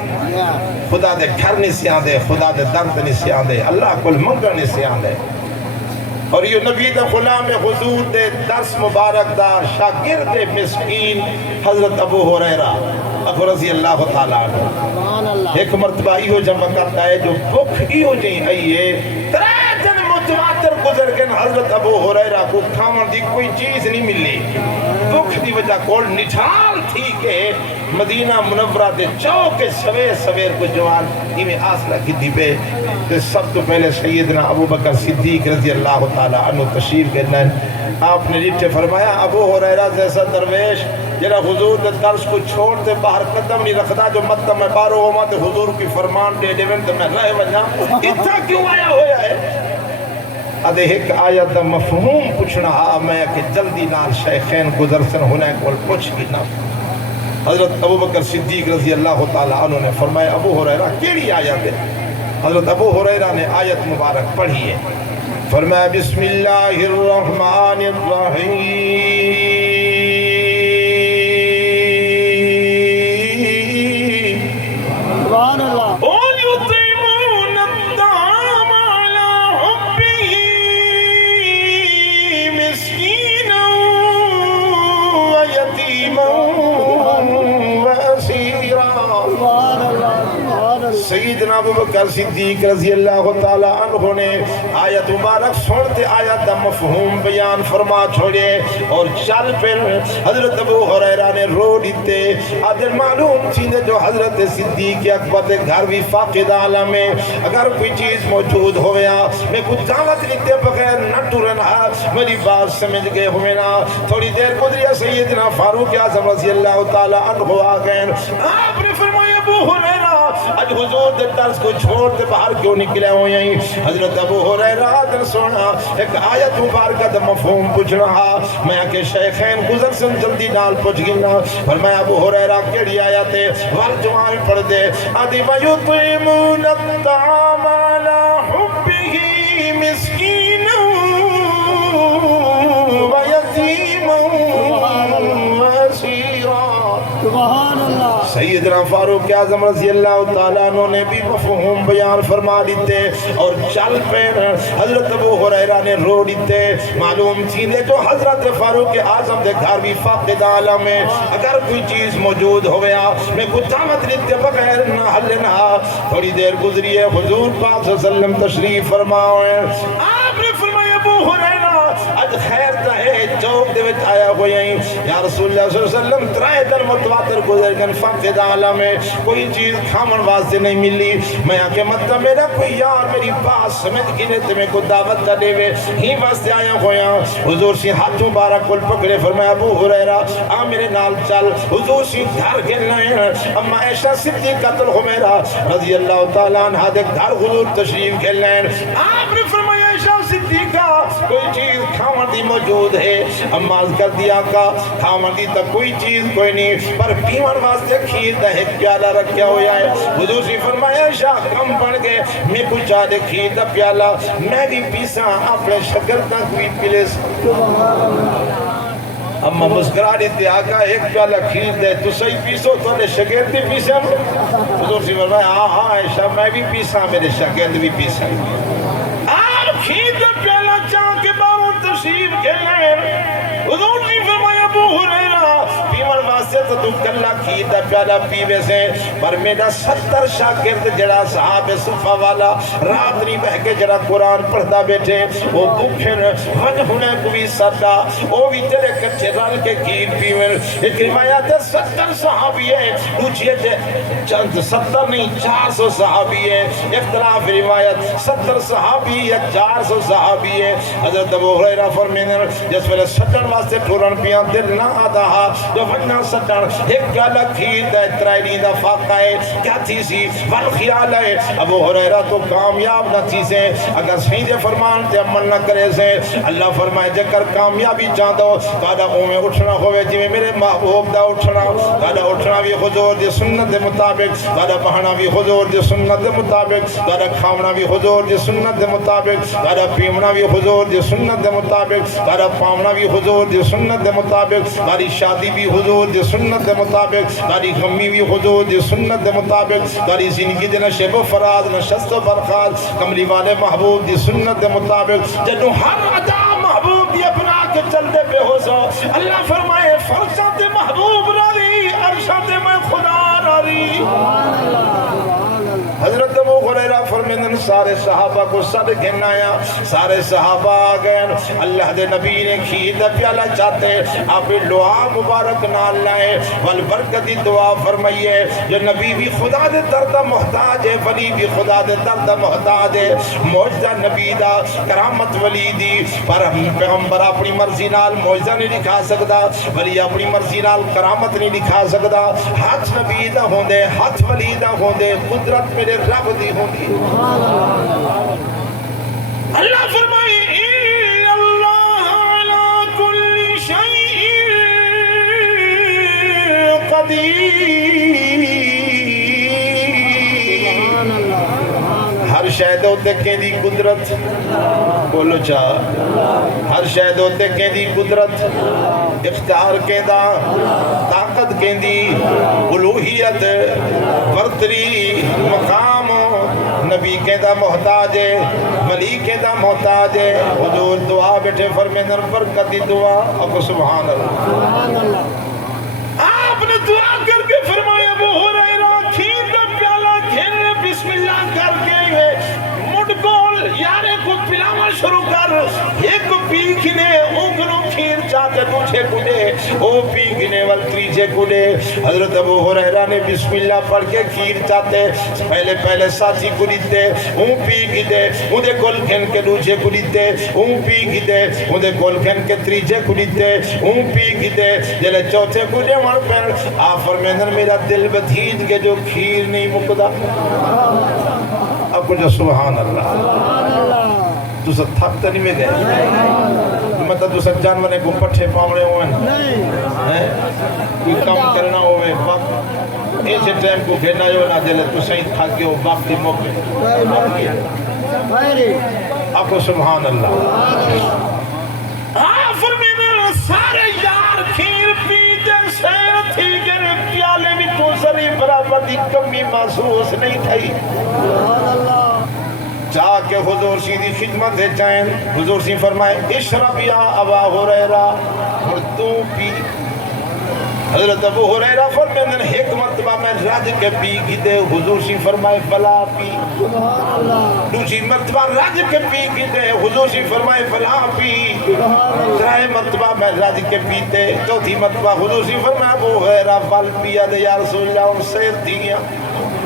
خدا دے گھر نہیں سیاں دے خدا دے درد نہیں سیاں دے اللہ کل منگر نہیں سیاں دے اور یہ نبی دا غلام حضور دے درس مبارک دا شاگرد مسکین حضرت ابو ہریرہ ابو رضی اللہ تعالیٰ عنہ ایک مرتبہ ایہو جمع کرتا ہے جو بکھ ایہو جائیں آئیے تراجن متواتر گزر گئے حضرت ابو ہریرہ کو کھاون دی کوئی چیز نہیں ملی بکھ دی وجہ کول نٹھال تھی کہ مدینہ منورہ دے چوکے سویر کو جوان میں آسلہ کی دی پہ کہ سب تو پہلے سیدنا ابو بکر صدیق رضی اللہ تعالیٰ عنہ تشریف کرنا ہے آپ نے جیتے فرمایا ابو ہریرہ جیسا درویش جنہا حضور دے درس کو چھوڑتے باہر قدم نہیں رکھتا جو مطلب میں بارو ہوما تے حضور کی فرمان دے دے تو میں رہ وجہ اتنا کیوں آیا ہویا ہے ادھے ایک آیت دا مفہوم پوچھنا میں کہ جلدی نال شیخین گزرسن ہونے کول پوچھ کی نہ حضرت ابو بکر صدیق رضی اللہ تعالیٰ عنہ نے فرمایا ابو ہریرہ کیڑی آیت ہے حضرت ابو ہریرہ نے آیت مبارک پڑھی ہے فرمایا بسم اللہ الرحمن الرحیم سبحان اللہ وَيُطْعِمُونَ الطَّعَامَ عَلَى حُبِّهِ مِسْكِينًا وَيَتِيمًا وَأَسِيرًا سبحان اللہ سیدنا ابو بکر صدیق رضی اللہ تعالیٰ عنہ نے آیت مبارک سنتے آیت دا مفہوم بیان فرما چھوڑے اور چل پر حضرت ابو ہریرہ نے رو دیتے آدھر معلوم تھی جو حضرت صدیق اکبر گھر بھی فاقد عالم میں اگر کوئی چیز موجود ہویا میں کچھ دعوت لیتے بغیر نہ ٹورنا میری بات سمجھ گئے ہوئے نا تھوڑی دیر گزریا سیدنا فاروق اعظم رضی اللہ تعالیٰ عنہ آگئے آپ نے فرمایا ابو ہریرہ آج حضور دے درس کو چھوڑ دے باہر کیوں نکلے ہوئے ہیں حضرت ابو ہریرہ دل سونا ایک آیت مبارکہ دا مفہوم پوچھ رہا میں کہ شیخین گزر سن جلدی نال پوچھ گینا فرمایا ابو ہریرہ کیڑی آیت ہے والجوان پڑھ دے آدھی وَيُطْعِمُونَ الطَّعَامَ عَلَى حُبِّهِ مِسْكِينًا وَيَتِيمًا وَأَسِيرًا سبحان اللہ سیدنا فاروق اعظم رضی اللہ تعالیٰ عنہ نے بھی مفہوم بیان فرما دیتے اور چل پہ حضرت ابو ہریرہ نے رو دیتے معلوم تھی دے جو حضرت فاروق اعظم دے گھر بھی فاقد عالم میں اگر کوئی چیز موجود ہویا میں کچھ دعوت لیتے بغیر نہ حلنا تھوڑی دیر گزری ہے حضور پاک صلی اللہ علیہ وسلم تشریف فرمائے آپ نے فرمایا ابو ہریرہ اج خیر تا ہے چوک دے وچ آیا ہوئی ہیں یا رسول اللہ صلی اللہ علیہ وسلم ترائے دن متواتر گزر گن فقد عالم ہے کوئی چیز کھامن واسطے نہیں ملی میں آکے مطلب میرا کوئی یار میری بات سمجھ گنے تمہیں کو دعوت نہ دے وے ہی واسطے آیا ہویا حضور سی ہاتھ مبارک کل پکڑے فرمایا ابو ہریرہ آ میرے نال چل حضور سی گھر کے لائن اما عائشہ صدیقہ الحمیرہ رضی اللہ تعالیٰ عنہ دے گھر حضور تشریف کے لائن آپ نے فرمایا عائشہ صدیقہ کوئی چیز کھاون دی موجود ہے اما کر دیا کا کھاون دی تک کوئی چیز کوئی نہیں پر پیون واسطے کھیر دا ایک پیالہ رکھیا ہویا ہے حضور سی فرمایا عائشہ کم بڑھ گئے میں کچھ آدھے کھیر دا پیالہ میں بھی پیسا اپنے شکرتا کوئی پیلے اما مسکرانی تے آقا ایک پیالہ کھیر دے تو صحیح پیسو تو نے شگرد بھی پیسا حضور سی فرمایا ہاں عائشہ میں بھی پیسا میرے شگرد بھی پیسا آپ کھیر دا پیالہ چاہ کے باہوں تشریف کے لئے حضور سی فرمایا ابو ہریرہ پیمن واسطے تو تم کلا کھیر دا پیالہ پیوے سے پر میرا 70 شاگرد جڑا صحاب صفحہ والا رات نہیں بہ کے جڑا قرآن پڑھتا بیٹھے وہ بکھر ون ہونے کو بھی سردہ وہ بھی تیرے کچھے رل کے کھیر پیوے ایک روایت ہے 70 صحابی ہے دوچھئے چند 70 نہیں 400 صحابی ہے اختلاف روایت 70 صحابی یا 400 صحابی ہے حضرت ابو ہریرہ فرمینے جس ویلے سٹن واسطے ٹھورن پیاں دل نہ آدھا جو ونہ سٹن ایک پیالہ کھیر دا اترائنی دا فاقہ ہے کیا تھی سی والخیال ہے ابو ہریرہ تو کامیاب نہ تھی سے اگر صحیح دے فرمان تے عمل نہ کرے سے اللہ فرمائے جے کر کامیابی چاہ دو تادا اومیں اٹھنا ہوئے جی میں میرے محبوب دا اٹھنا تادا اٹھنا بھی حضور دی سنت دے مطابق تادا بہنا بھی حضور دی سنت دے مطابق تادا کھامنا بھی حضور دی سنت دے مطابق تادا پیمنا بھی حضور دی سنت دے مطابق تادا پامنا بھی حضور دی سنت دے مطابق تاری شادی بھی حضور دی سنت دے مطابق تاری غمی بھی حضور دی سنت دے مطابق تاری زندگی دے نشب و فراز نشست و برخاز کملی والے محبوب دی سنت دے مطابق جنہوں ہر ادا محبوب دی اپنا کے چل دے پہ ہو سو اللہ فرمائے فرشات محبوب راضی عرشات میں خدا راضی حضرت ابو ہریرہ فرمیدن سارے صحابہ کو صد گھنایا سارے صحابہ آگئے اللہ دے نبی نے کھیر دا پیالہ چاہتے آپ دعا مبارک نال لائے والبرکتی دعا فرمائیے جو نبی بھی خدا دے دردہ محتاج ہے ولی بھی خدا دے دردہ محتاج ہے موجزہ نبی دا کرامت ولی دی پر پیغمبر اپنی مرضی نال موجزہ نہیں دکھا سکتا ولی اپنی مرضی نال کرامت نہیں دکھا سکتا ہاتھ نبی دا ہوندے ہاتھ ولی دا ہوندے قدرت میرے رب دی ہوندی اللہ فرمائے اے اللہ علی کل شیء قدیر ہر شاید ہوتے کہ دی قدرت بولو چاہ ہر شاید ہوتے کہ دی قدرت اختیار کے دا طاقت کے دی الوہیت برتری مقام نبی کے دا محتاج ہے ولی کے دا محتاج ہے حضور دعا بیٹھے فرمیدن برکتی دعا اب سبحان اللہ آپ نے دعا کر کے فرمایا ابو ہریرہ کھیر دا پیالہ کھیلے بسم اللہ کر کے مڈ گول یارے کو پلاما شروع کر ایک پی کھنے اگنو کھیر چاہتے دوچھے کنے او پی کھنے والتریجے کنے حضرت ابو ہریرہ نے بسم اللہ پڑھ کے کھیر چاہتے پہلے ساتھی کنیتے اون پی کھنے اندے گول کھن کے دوچھے کنیتے اون پی کھنے اندے گول کھن کے تریجے کنیتے اون پی کھنے جلے چوتھے کنے وہاں پر آپ فرمیدن میرا دل بتھیج کے جو کھیر نہیں مکدا اب کچھ سبحان اللہ تو سب تھکتا نہیں میں گئے مطلب تو سب جانورے کو پٹھے پاوڑے ہوئے کوئی کام کرنا ہوئے وقت ایسے ٹائم کو گھرنا جو نہ دلے تو صحیح تھا کہ وہ وقت دی موقع اب کو سبحان اللہ فرمینا سارے یار کھیر پیتے سیر تھی گر پیالے بھی تو سری برابر دی کمی محسوس نہیں تھی چاہ کے حضور سیدھی خدمت ہے چاہیں حضور سی فرمائے اشرب یا ابا ہریرہ اور تو پی حضرت ابو ہریرہ فرمیدن ایک مرتبہ میں رج کے پی گئے حضور سی فرمائے فلا پی سبحان اللہ دوسری مرتبہ رج کے پی گئے حضور سی فرمائے فلا پی ترائے مرتبہ میں رج کے پیتے چوتھی مرتبہ حضور سی فرمائے وہ غیرہ ول پیا دے یا رسول اللہ ان سیر دیا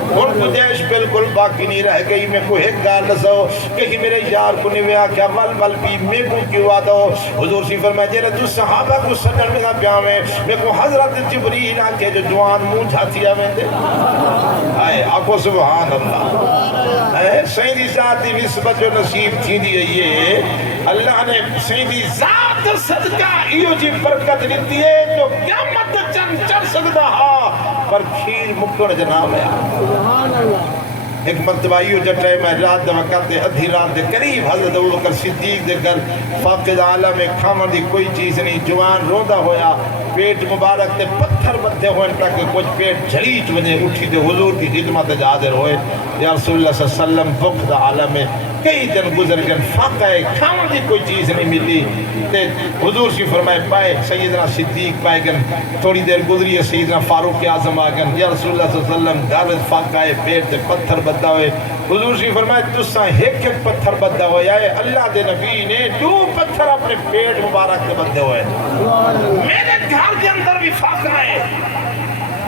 ان گنجائش بالکل باقی نہیں رہ گئی میں کو ایک گال نسو کہیں میرے یار کو نہیں ویا کیا ول پی میں کو کیوں آدھو حضور سی فرمائے جیلے تو صحابہ کو سنر میں پیا میں کو حضرت جبریل آکے جو جوان منہ جھاتی آمیں دے آئے آکو سبحان اللہ سیدی ذاتی نسبت جو نصیب تھی دی یہ اللہ نے سیدی ذات صدقہ ایو جی برکت دیتی ہے جو قیامت چند چڑھ سکتا ہا پر کھیر مکڑ جناب ہے سبحان اللہ ایک مرتبہ ایو جٹے میں رات دے وقت دے ادھی رات دے قریب حضرت ابوبکر صدیق دے گھر فاقد عالم میں کھامن دی کوئی چیز نہیں جوان روندہ ہویا پیٹ مبارک تے پتھر بدھے ہوئے تاکہ کچھ پیٹ جھلیچ بنے اٹھی دے حضور کی خدمت حاضر ہوئے یا رسول اللہ صلی اللہ علیہ وسلم بخد عالم میں کئی دن گزر گئے فاقہ ہے کھامن دی کوئی چیز نہیں ملی تے حضور سی فرمائے پائے سیدنا صدیق پائے گن تھوڑی دیر گزری ہے سیدنا فاروق اعظم آگن یا رسول اللہ صلی اللہ علیہ وسلم دارت فاقہ ہے پیٹ تے پتھر بدھا ہوئے حضور سی فرمائے تُساں ایک ایک پتھر بدھا ہوئے آئے اللہ دے نبی نے دو پتھر اپنے پیٹ مبارک تے بدھے ہوئے میرے گھر کے اندر بھی فاقہ ہے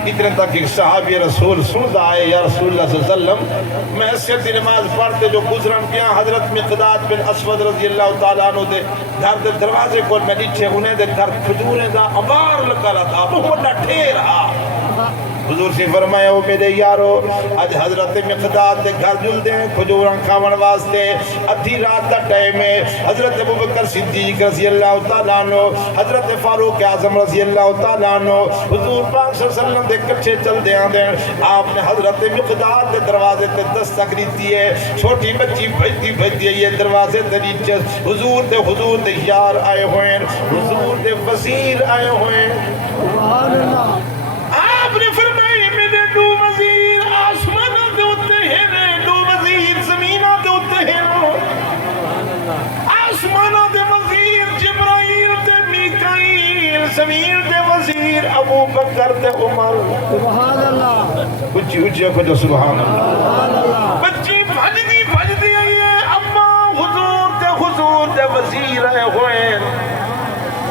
اتنے تک ایک صحابی رسول سنتا آئے یا رسول اللہ صلی اللہ علیہ وسلم میں حسیت نماز پڑھتے جو گزرن کیا حضرت مقداد بن اسود رضی اللہ تعالیٰ عنہ دے گھر دے دروازے کو میں نیچے انہیں دے گھر کھجوریں دا عبار لگا رہا تھا وہ بڑا ٹھیر رہا حضور سے فرمایا وہ میرے یارو آج حضرت مقداد دے گھر جل دیں کھجوراں کھاون واسطے ادھی رات دا ٹائم ہے حضرت ابوبکر صدیق رضی اللہ تعالیٰ عنہ حضرت فاروق اعظم رضی اللہ تعالیٰ عنہ حضور پاک صلی اللہ علیہ وسلم دے کچھے چل دے آن دیں آپ نے حضرت مقداد دے دروازے تے دستک دیتی ہے چھوٹی بچی بھجتی ہے یہ دروازے تے نیچے حضور دے یار آئے ہوئے حضور دے وزیر آئے ہوئے سبحان اللہ آپ نے فرمایا میرے دو وزیر آسمانہ دے ہوتے ہیں دو وزیر زمینہ دے ہوتے ہیں آسمانہ دے وزیر جبرائیل دے میکائیل زمین دے وزیر ابو بکر دے عمر سبحان اللہ اچھی اچھی کو جو سبحان اللہ سبحان اللہ بچی بھجدی آئی ہے اما حضور دے وزیر آئے ہوئے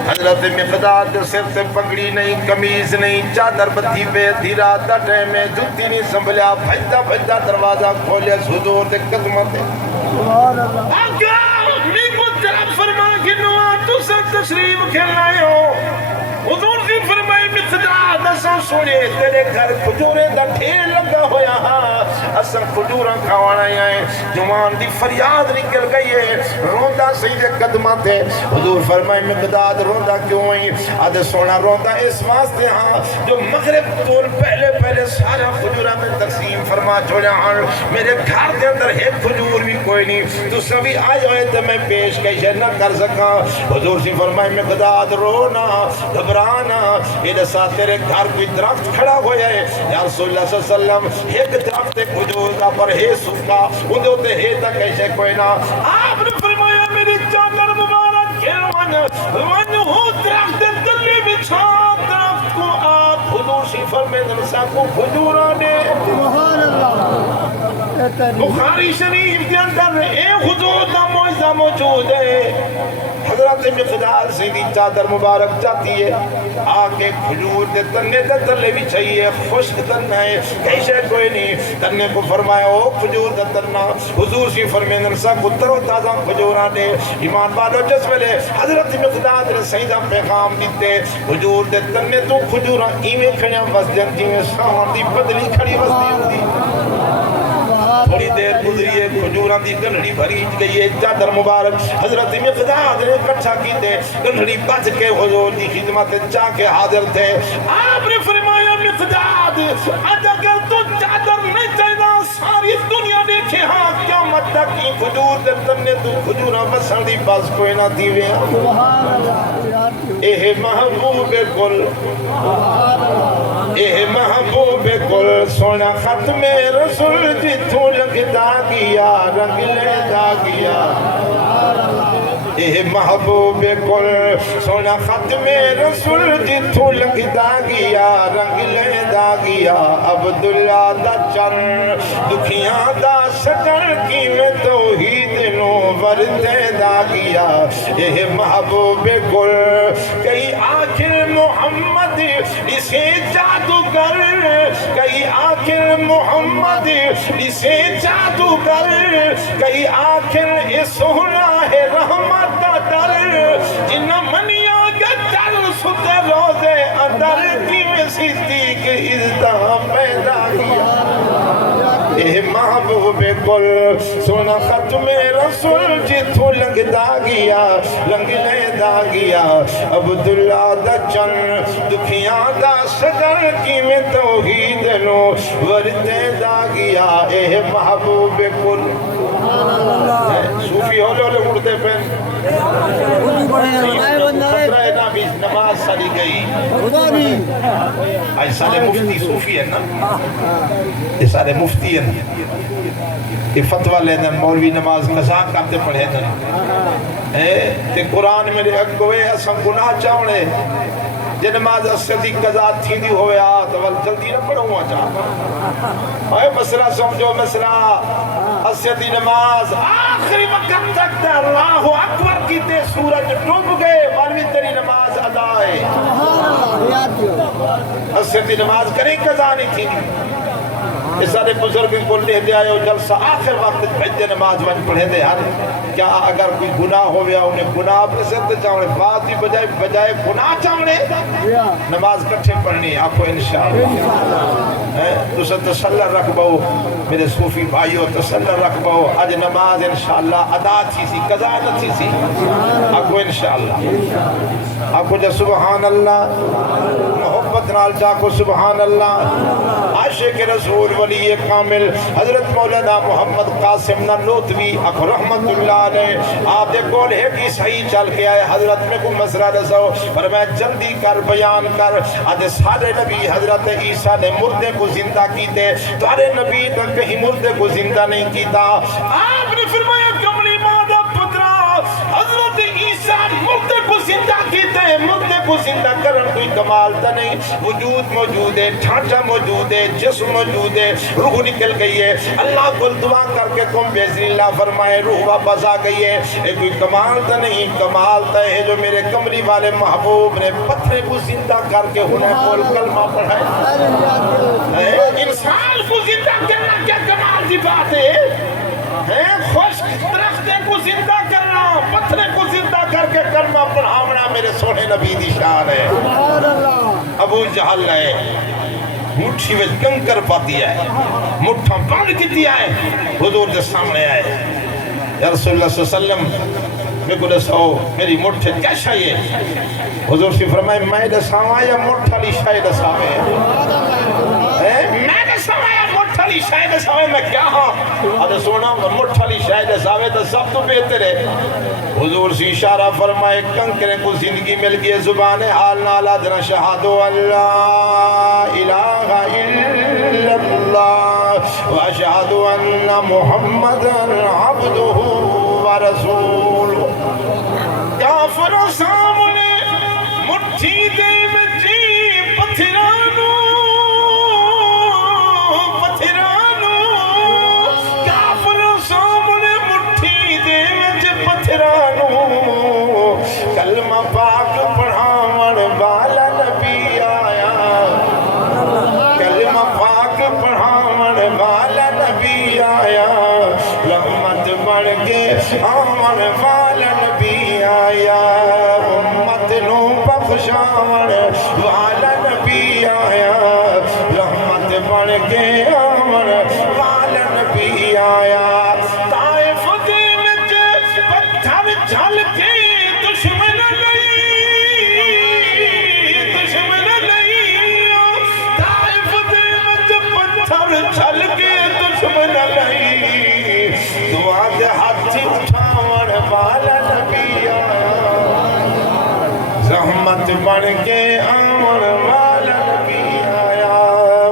حضرت مقداد دے سر سے پگڑی نہیں کمیز نہیں چادر بدھی بے دھیرا دٹے میں جتی نہیں سنبھلیا بھجدہ دروازہ کھولے حضور دے قدمت سبحان اللہ آگیا میں کو طرف فرما کے نوا تو سب تشریف کھلائے ہو حضور سے فرمائے مقداد اساں سنے تیرے گھر کھجورے دا ڈھیر لگا ہویا ہاں اساں کھجوراں کھاوانا آئے جوان دی فریاد نکل گئی ہے روندہ سید قدمات ہے حضور فرمائے مقداد روندہ کیوں ہوئی آدھے سونا روندہ اس واسطے ہاں جو مغرب طول پہلے سارا کھجورہ میں تقسیم فرما چھوڑا ہاں میرے گھر کے اندر ایک کھجور بھی کوئی نہیں تو سبھی آئے ہوئے تو میں پیش کیسے نہ کر سکا حضور سے فرمائے مقداد رونا گھبرانا یہ ساتھ تیرے گھر کوئی درخت کھڑا ہویا ہے یا رسول اللہ صلی اللہ علیہ وسلم ایک درخت کھجور کا پر ہے سکا ان ہوتے ہے تک ایسے کوئی نہ آپ نے فرمایا میری چادر مبارک من ہو درخت دلی بچھا درخت کو آپ حضور سے فرمائے نرسا کو کھجورانے سبحان اللہ بخاری شریف کے اندر اے حضور دا معجزہ موجود ہے حضرت مقداد سیدھی چادر مبارک جاتی ہے آگے کھجور دے تنے دے تلے بھی چاہیے خشک تنہ ہے کیسے کوئی نہیں تنے کو فرمایا او کھجور دے تنہ حضور سی فرمائے نرسا کو تر و تازہ کھجورانے ایمان بالو جس ویلے حضرت مقداد نے سیدھا پیغام دیتے حضور دے تنے تو کھجورا ایویں کھڑیاں وزدن جیویں سامان دی بدلی کھڑی وزدی ہوتی تھوڑی دیر گزری ہے کھجوراں دی گنڑی بھری گئی ہے چادر مبارک حضرت مقداد نے کٹھا کی تھے گنڑی بچ کے حضور دی خدمت چاہ کے حاضر تھے آپ نے فرمایا مقداد اگر تو چادر نہیں چاہیے ساری دنیا دیکھے ہاں قیامت تک کی کھجور دے تنے تو کھجوراں بسن دی بس کوئی نہ دیوے سبحان اللہ اے محبوب کل اے محبوب کل سونا ختم رسول جتوں لگدا گیا رنگ لیدا گیا اے محبوب کل سونا ختم رسول جتوں لگدا گیا رنگ لیدا دا گیا عبداللہ دا چن دکھیاں دا سجن کی میں توحید نو ورتے دا گیا اے محبوب گل کئی آخر محمد اسے جادوگر کئی آخر محمد اسے جادوگر کئی آخر اس سونا ہے رحمت دا در جنہ منیا گدر ستے روزے اندر کی میں صدیق ازدہام پیدا کیا اے محبوب گل سونا ختم رسول جتھو لنگ دا گیا لنگ لے دا گیا عبداللہ دا چن دکھیاں دا سجن کی میں توحید نو ورتے دا گیا اے محبوب گل صوفی ہو لے اڑتے پہن خطرہ نامی نماز سالی گئی آج سارے مفتی صوفی ہیں نا یہ سارے مفتی ہیں یہ فتوہ لینا مولوی نماز قضا کرتے پڑھے نا تے قرآن میں اگوے اساں گناہ چاونے جے نماز اسدی قضا تھی دی ہوئے آت ول جلدی نہ پڑھوں چاہ اے مسئلہ سمجھو مسئلہ اسدی نماز آخری وقت تک تے اللہ اکبر کی تے سورج ڈوب گئے مولوی تیری نماز ادا ہے اسدی نماز کریں قضا نہیں تھی اس سارے بزرگ کو لے دے آئے جلسہ آخر وقت بھیجے نماز ون پڑھے دے ہر کیا اگر کوئی گناہ ہو گیا انہیں گناہ پرسد چاہنے بات ہی بجائے گناہ چاہنے نماز کٹھے پڑھنی آپ کو انشاءاللہ تو سے تسلل رکھ بہو میرے صوفی بھائیو تسلل رکھ بہو آج نماز انشاءاللہ ادا تھی سی قضا نہ تھی سی آپ کو انشاءاللہ آپ کو جا سبحان اللہ محبت نال جا کو سبحان اللہ عاشق رسول ولی کامل حضرت مولانا محمد قاسم نلوتوی اکھ رحمت اللہ علیہ آپ دے کول ہے کہ صحیح چل کے آئے حضرت میں کو مسئلہ رسو پر میں جلدی کر بیان کر آج سارے نبی حضرت عیسیٰ نے مردے کو زندہ کیتے تارے نبی نے کہیں مردے کو زندہ نہیں کیتا آپ نے فرمایا کملی مادہ پترا حضرت عیسیٰ مردے کو زندہ کیتے مردے کو زندہ کرن کوئی کمال تا نہیں وجود موجود ہے ڈھانچہ موجود ہے جسم موجود ہے روح نکل گئی ہے اللہ کو دعا کر کے کم بیزن اللہ فرمائے روح واپس آ گئی ہے ایک کوئی کمال تا نہیں کمال تا ہے جو میرے کمری والے محبوب نے پتھرے کو زندہ کر کے انہیں بول کلمہ پڑھائے انسان کو زندہ کرنا کیا کمال دی بات ہے خشک درختے کو زندہ کرنا پتھرے کو زندہ کر کے کلمہ پڑھاونا میرے سونے نبی دی شان ہے ابو جہل ہے مٹھی میں کنکر پاتی ہے مٹھا بند کی دیا ہے حضور دے سامنے آئے یا رسول اللہ صلی اللہ علیہ وسلم میں کو دساؤ میری مٹھے کیا شاہی ہے حضور سے فرمائے میں دساؤں یا مٹھا لی شاہی دساؤں میں دساؤں یا مٹھا لی شاہی دساؤں میں کیا ہاں آدھے سونا مٹھا لی شاہی دساؤں تو سب تو بہتر ہے حضور سے اشارہ فرمائے کنکرے کو زندگی مل گئی زبان حال نالا دنا شہادو اللہ الہ الا اللہ واشہدو ان محمد عبدہ ورسول کافر سامنے مٹھی دے بچی پتھرانو کافر سامنے مٹھی دے بچی پتھرانو کلمہ پاک پڑھاون والا نبی آیا کلمہ پاک پڑھاون والا نبی آیا رحمت بڑھ کے آمن والا نبی آیا امت نو بخشاون والا نبی آیا رحمت بڑھ کے آمن والا نبی آیا طائف دے وچ پتھر جھل کے دشمن لئی طائف دے وچ پتھر جھل کے دشمن لئی دعا دے ہاتھ اٹھاون والا نبی آیا رحمت بن کے آمن والا نبی آیا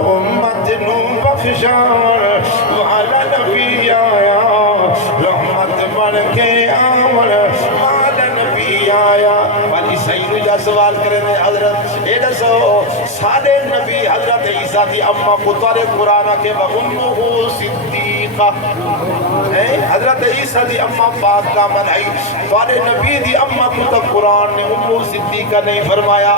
امت نو بخشاون والا نبی آیا رحمت بن کے آمن والا نبی آیا والی سید جا سوال کرنے حضرت اے دسو سارے نبی حضرت عیسیٰ دی اما کو تارے قرآن کے وَأُمُّهُ صِدِّيقَةٌ حضرت عیسیٰ دی اما پاک کا منعی تارے نبی دی اما کو تا قرآن نے امو صدیقہ نہیں فرمایا.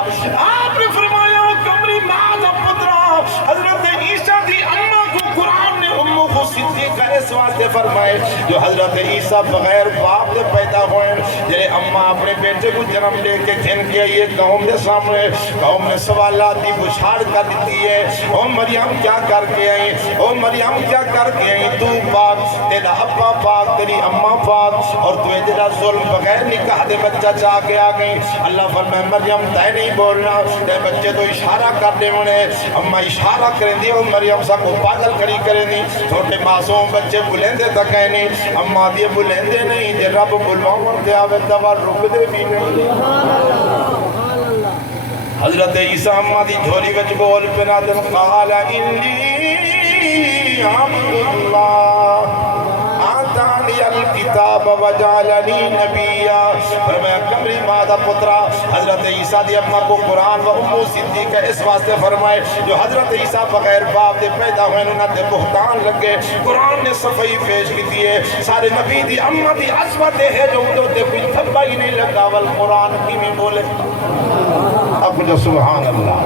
آپ نے فرمایا کمری ماں دا پترا حضرت عیسیٰ دی اما کو قرآن نے امو کو صدیقہ اس واسطے فرمائے جو حضرت عیسیٰ بغیر باپ دے پیدا ہوئے جنہیں اما اپنے بیٹے کو جنم لے کے گھن کے آئیے قوم دے سامنے قوم نے سوالات دی بشار کر دیتی ہے. او مریم کیا کر کے آئی, او مریم کیا کر کے آئی, تو پاک تیرا ابا پاک تیری اما پاک اور تو جڑا ظلم بغیر نکاح دے بچہ چاہ کے آ گئی. اللہ فرمائے مریم تے نہیں بولنا, تے بچے تو اشارہ کر دے ہونے. اما اشارہ کریں دی او مریم سا کو پاگل کھڑی کریں دی. چھوٹے معصوم بچے بلندے تک ہے نہیں, اما دی بلندے نہیں جے رب بلواؤں دے آوے دوا رک دے بھی نہیں. حضرت عیسیٰ اما دی جھولی وچ بول پنا دن قال انی عبد اللہ آتانی الکتاب وجعلنی نبیا. فرمایا کمری ماں دا پترا حضرت عیسیٰ دی اما کو قرآن و امو صدیقہ اس واسطے فرمائے جو حضرت عیسیٰ بغیر باپ دے پیدا ہوئے انہوں نے بہتان لگے. قرآن نے صفحی پیش کی دیئے سارے نبی دی اما دی عظمت ہے جو انہوں نے کوئی تھبا ہی نہیں لگا والقرآن کی میں بولے. اب جو سبحان اللہ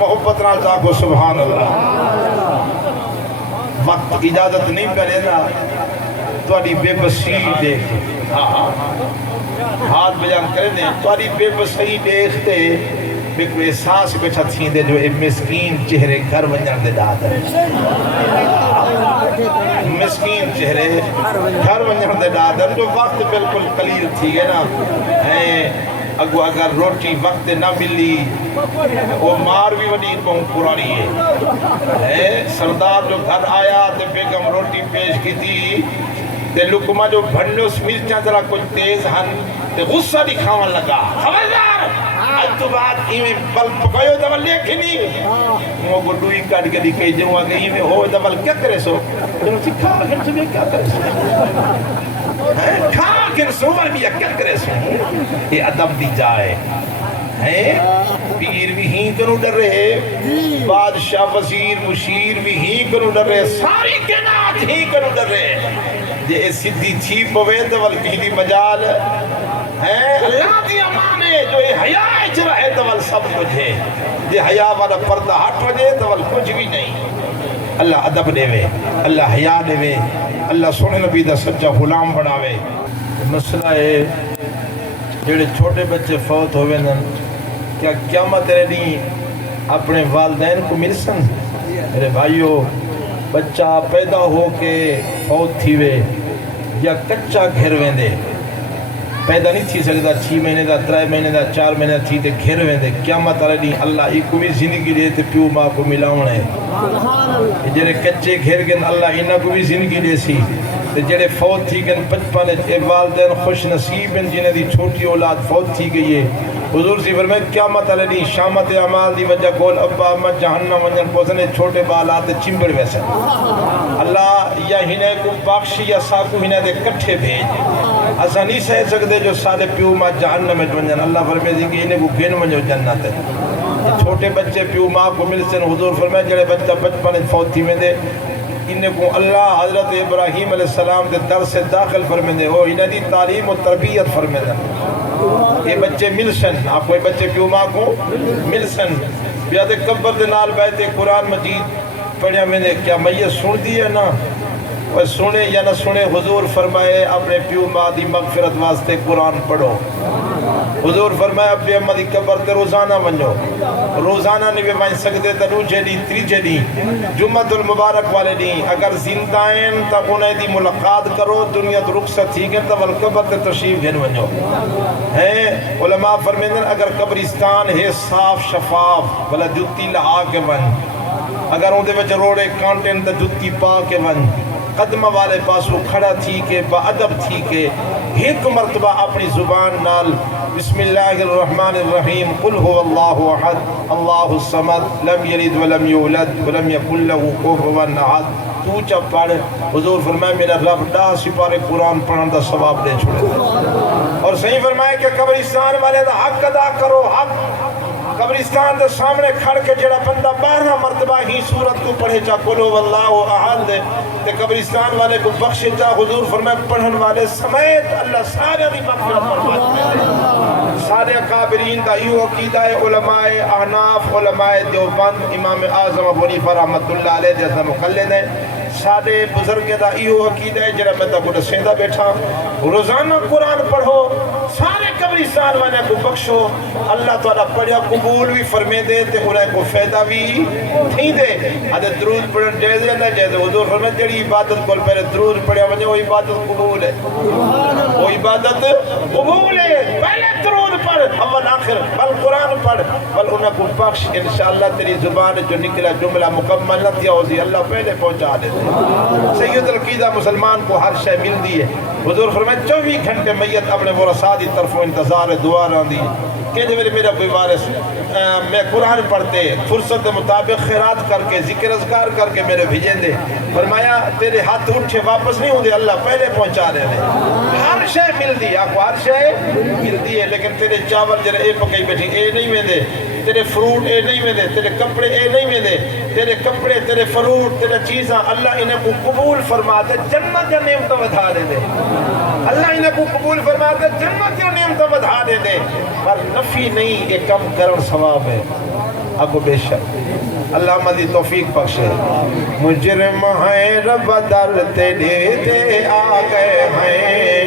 محبت راجہ کو سبحان اللہ. وقت اجازت نہیں کرے نا تواڈی بے بسی دیکھ ہاتھ بیان کرے دیں تواڈی بے بسی دیکھتے بے کوئی احساس کچھ تھیں دے جو ایک مسکین چہرے گھر ونجن دے داد مسکین چہرے گھر ونجن دے داد جو وقت بالکل قلیل تھی گئے نا اگو اگر روٹی وقت نہ ملی وہ مار بھی وڈی کو پرانی ہے. سردار جو گھر آیا تے بیگم روٹی پیش کی تھی تے لکمہ جو بھنڈوس مرچاں ذرا کچھ تیز ہن تے غصہ دکھاون لگا. خبردار آج تو بات ایویں بل پکایو دبل لیکھنی وہ گڈوئی کٹ کے دکھائی جو آگے ایویں ہو دبل کیا کرے سو جو سکھا گھر سے کیا کرے سو کھا کر سوال بھی کیا کرے سو. یہ ادب دی جائے پیر بھی ہی کنو ڈر رہے, بادشاہ وزیر مشیر بھی ہی کنو ڈر رہے, ساری کائنات ہی کنو ڈر رہے. یہ سدھی تھی پوے تو ول کہیں مجال ہے اللہ دی امانے جو یہ حیا اچ رہے تو ول سب کچھ ہے. یہ حیا والا پردہ ہٹ ہو جائے تو ول کچھ بھی نہیں. اللہ ادب دے وے, اللہ حیا دے وے, اللہ سونے نبی دا سچا غلام بناوے. مسئلہ ہے جڑے چھوٹے بچے فوت ہوئے نا کیا قیامت نہیں اپنے والدین کو مل سن. میرے بھائیو بچہ پیدا ہو کے فوت تھی وے یا کچا گھر ویندے پیدا نہیں تھی سکتا 6 مہینے دا 3 مہینے دا 4 مہینے تھی تے گھر ویندے قیامت علی اللہ ایک کوئی زندگی دے تے پیو ماں کو ملاؤن ہے. جڑے کچے گھر گن اللہ انہاں کو بھی زندگی دے سی تے جڑے فوت تھی گن 55 والدین خوش نصیب ہیں جنہیں دی چھوٹی اولاد فوت تھی گئی ہے. حضور سی فرمائے قیامت علی شامت اعمال دی وجہ کول ابا اما جہنم ونجن پوسنے چھوٹے بالات چمبڑ ویسے اللہ یا ہنے کو بخش یا ساکو ہنے دے کٹھے بھیج. اسا نہیں سہ سکتے جو سارے پیو ماں جہنم میں ونجن. اللہ فرمائے کہ انہیں کو گن ونجو جنت ہے. چھوٹے بچے پیو ماں کو مل سن. حضور فرمائے جڑے بچہ 55 فوت تھی میں دے انہیں کو اللہ حضرت ابراہیم علیہ السلام دے در سے داخل فرمے دے ہو انہیں دی تعلیم و تربیت فرمے دے. یہ بچے مل سن آپ کوئی بچے پیو ماں کو مل سن بیاد قبر دے نال بیتے قرآن مجید پڑھیا میں نے کیا میت سن دی ہے نا وہ سنے یا نہ سنے. حضور فرمائے اپنے پیو ماں دی مغفرت واسطے قرآن پڑھو. حضور فرمایا ابی اما دی قبر تے روزانہ ونجو. روزانہ نہیں ون سکتے تے دوجے دی تیجے دی جمعۃ المبارک والے دی اگر زندہ ہیں تا انہیں دی ملاقات کرو. دنیا تو رخصت تھی گئے تا قبر تے تشریف گھن ونجو. علماء فرمیندے اگر قبرستان ہے صاف شفاف بلا جتی لہا کے ون اگر اون دے وچ روڑے کانٹین تے جتی پا کے ون قدمہ والے پاسو کھڑا تھی کہ با ادب تھی کہ ایک مرتبہ اپنی زبان نال بسم اللہ الرحمن الرحیم قل هو اللہ احد اللہ الصمد لم یلد ولم یولد ولم یکن له کفوا احد تو چپ پڑھ. حضور فرمائے میرا رب 10 سپارے قرآن پڑھن دا ثواب دے چھوڑے. اور صحیح فرمائے کہ قبرستان والے دا حق ادا کرو. حق قبرستان دے سامنے کھڑ کے جڑا بندہ 12 مرتبہ ہی سورت کو پڑھے چا قلو واللہ احد تے قبرستان والے کو بخشے چا حضور فرمائے پڑھن والے سمیت اللہ سارے دی مغفرت فرمائے سارے اکابرین دا یہ عقیدہ ہے علماء احناف علماء دیوبند امام اعظم ابو حنیفہ رحمۃ اللہ علیہ جیسا مقلد ہے سارے بزرگ دا یہ عقیدہ ہے جڑا میں تک دسیندا بیٹھا روزانہ قرآن پڑھو سارے قبرستان والے کو بخشو اللہ تعالیٰ پڑھیا قبول بھی فرمے دے تے انہیں کو فائدہ بھی تھی دے آدھے درود پڑھن جائز ہے جیسے حضور فرمائے جڑی عبادت کو پہلے درود پڑھیا وجہ وہ عبادت قبول ہے وہ عبادت قبول ہے پہلے درود پڑھ اول آخر بل قرآن پڑھ بل انہیں کو بخش انشاءاللہ تیری زبان جو نکلا جملہ مکمل نہ تھیا ہوزی اللہ پہلے پہنچا دے سید القیدہ مسلمان کو ہر شے مل دی ہے حضور فرمائے 24 گھنٹے میت اپنے ورثاء دی طرف انتظار دعا رہن دی کہ جو میرا کوئی وارث میں قرآن پڑھتے فرصت مطابق خیرات کر کے ذکر اذکار کر کے میرے بھیجیں دے فرمایا تیرے ہاتھ اٹھے واپس نہیں ہوں دے اللہ پہلے پہنچا دے ہر شے مل دی آپ کو ہر شے مل دی ہے لیکن تیرے چاول جرے اے پکئی بیٹھی اے نہیں میں دے تیرے فروٹ اے نہیں میں دے تیرے کپڑے اے نہیں میں دے تیرے کپڑے تیرے فروٹ تیرے چیزاں اللہ انہیں کو قبول فرما دے جنت یا نعمتوں بدھا دے دے اللہ انہیں کو قبول فرما دے جنت یا نعمتوں بدھا دے دے پر نفی نہیں ایک کم کرن ثواب ہے اگو بے شک اللہ مدی توفیق بخشے مجرم ہیں رب در تیرے دے آ گئے ہیں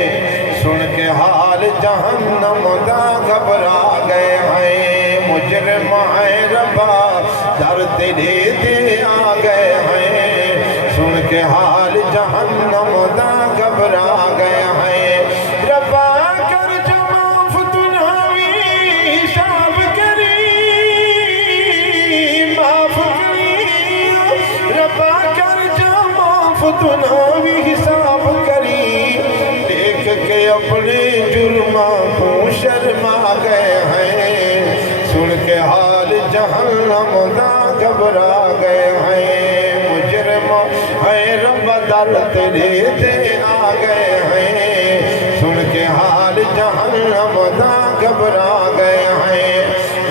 سن کے حال جہنم دا گھبرا گئے ہیں مجرم ہیں رب در تیرے دے آ گئے ہیں سن کے حال جہنم دا گھبرا گئے ہیں ربا کر جو معاف تنہاوی حساب کری معاف کری ربا کر جو معاف تنہاوی حساب کری دیکھ کے اپنے جرماں کو شرما گئے ہیں سن کے حال جہنم دا گھبرا گئے ہیں مجرم ہے رب در تیرے دے آ گئے ہیں سن کے حال جہنم دا گھبرا گئے ہیں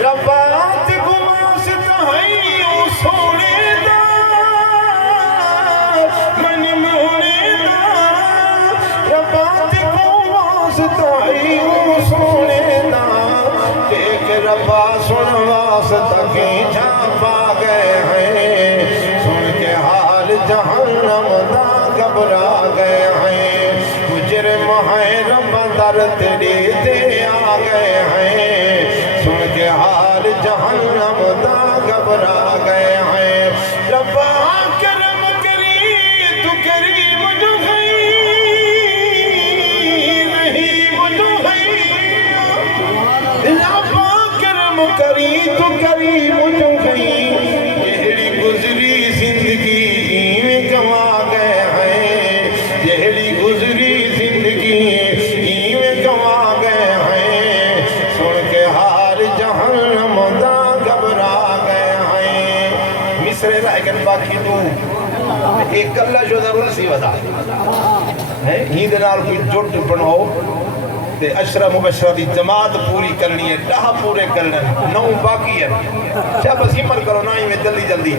ربات گماست ہیں او سونے دا من مونے دا ربات گماست ہیں او سونے دا دیکھ ربا سن واسطہ کی جھاپا گئے ہیں سن کے حال جہنم دا گھبرا گئے ہیں مجرم ہیں رب در تیرے دے آ گئے ہیں سن کے حال جہنم دا گھبرا گئے ہیں ربا کرم کری تو کریم جو گئی نہیں مجھو گئی ربا کرم کری تو کریم جو گئی یہی گزری زندگی میں گوا گئے ہیں یہی گزری زندگی میں گوا گئے ہیں سن کے حال جہنم دا گھبرا گئے ہیں مصر رائگن باقی تو ایک اللہ جو ضرور سی ودا ہی دنال کوئی جٹ بناؤ تے اشرا مبشرہ دی جماعت پوری کرنی ہے 10 پورے کرنے 9 باقی ہے چاہ بس ہمت کرو نا ہی میں جلدی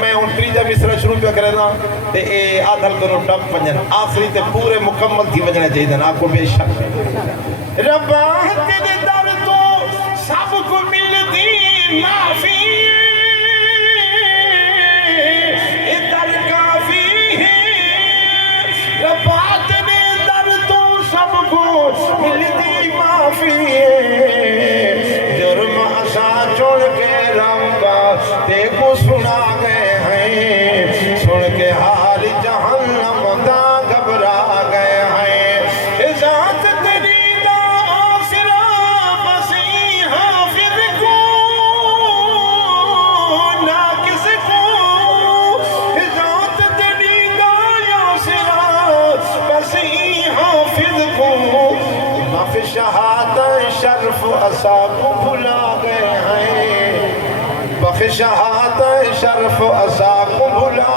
میں ان تریجہ مصرہ شروع پہ کرنا تے اے آدھل کرو ٹپ پنجن آخری تے پورے مکمل تھی وجنے چاہیے دن آپ کو بے شک ربا تیرے در تو سب کو ملتی معافی اے در کافی ہے ربا تیرے در تو سب کو ملتی معافی ہے جرم اسا چھوڑ کے ربا تے کو سنا گئے ہیں سن کے حال جہنم دا گھبرا گئے ہیں ذات تیری دا آسرا بسی حافظ کو نہ کس کو ذات تیری دا آسرا بسی حافظ کو بخشہات شرف اسا کو بھلا گئے ہیں بخشہات شرف اسا کو بھلا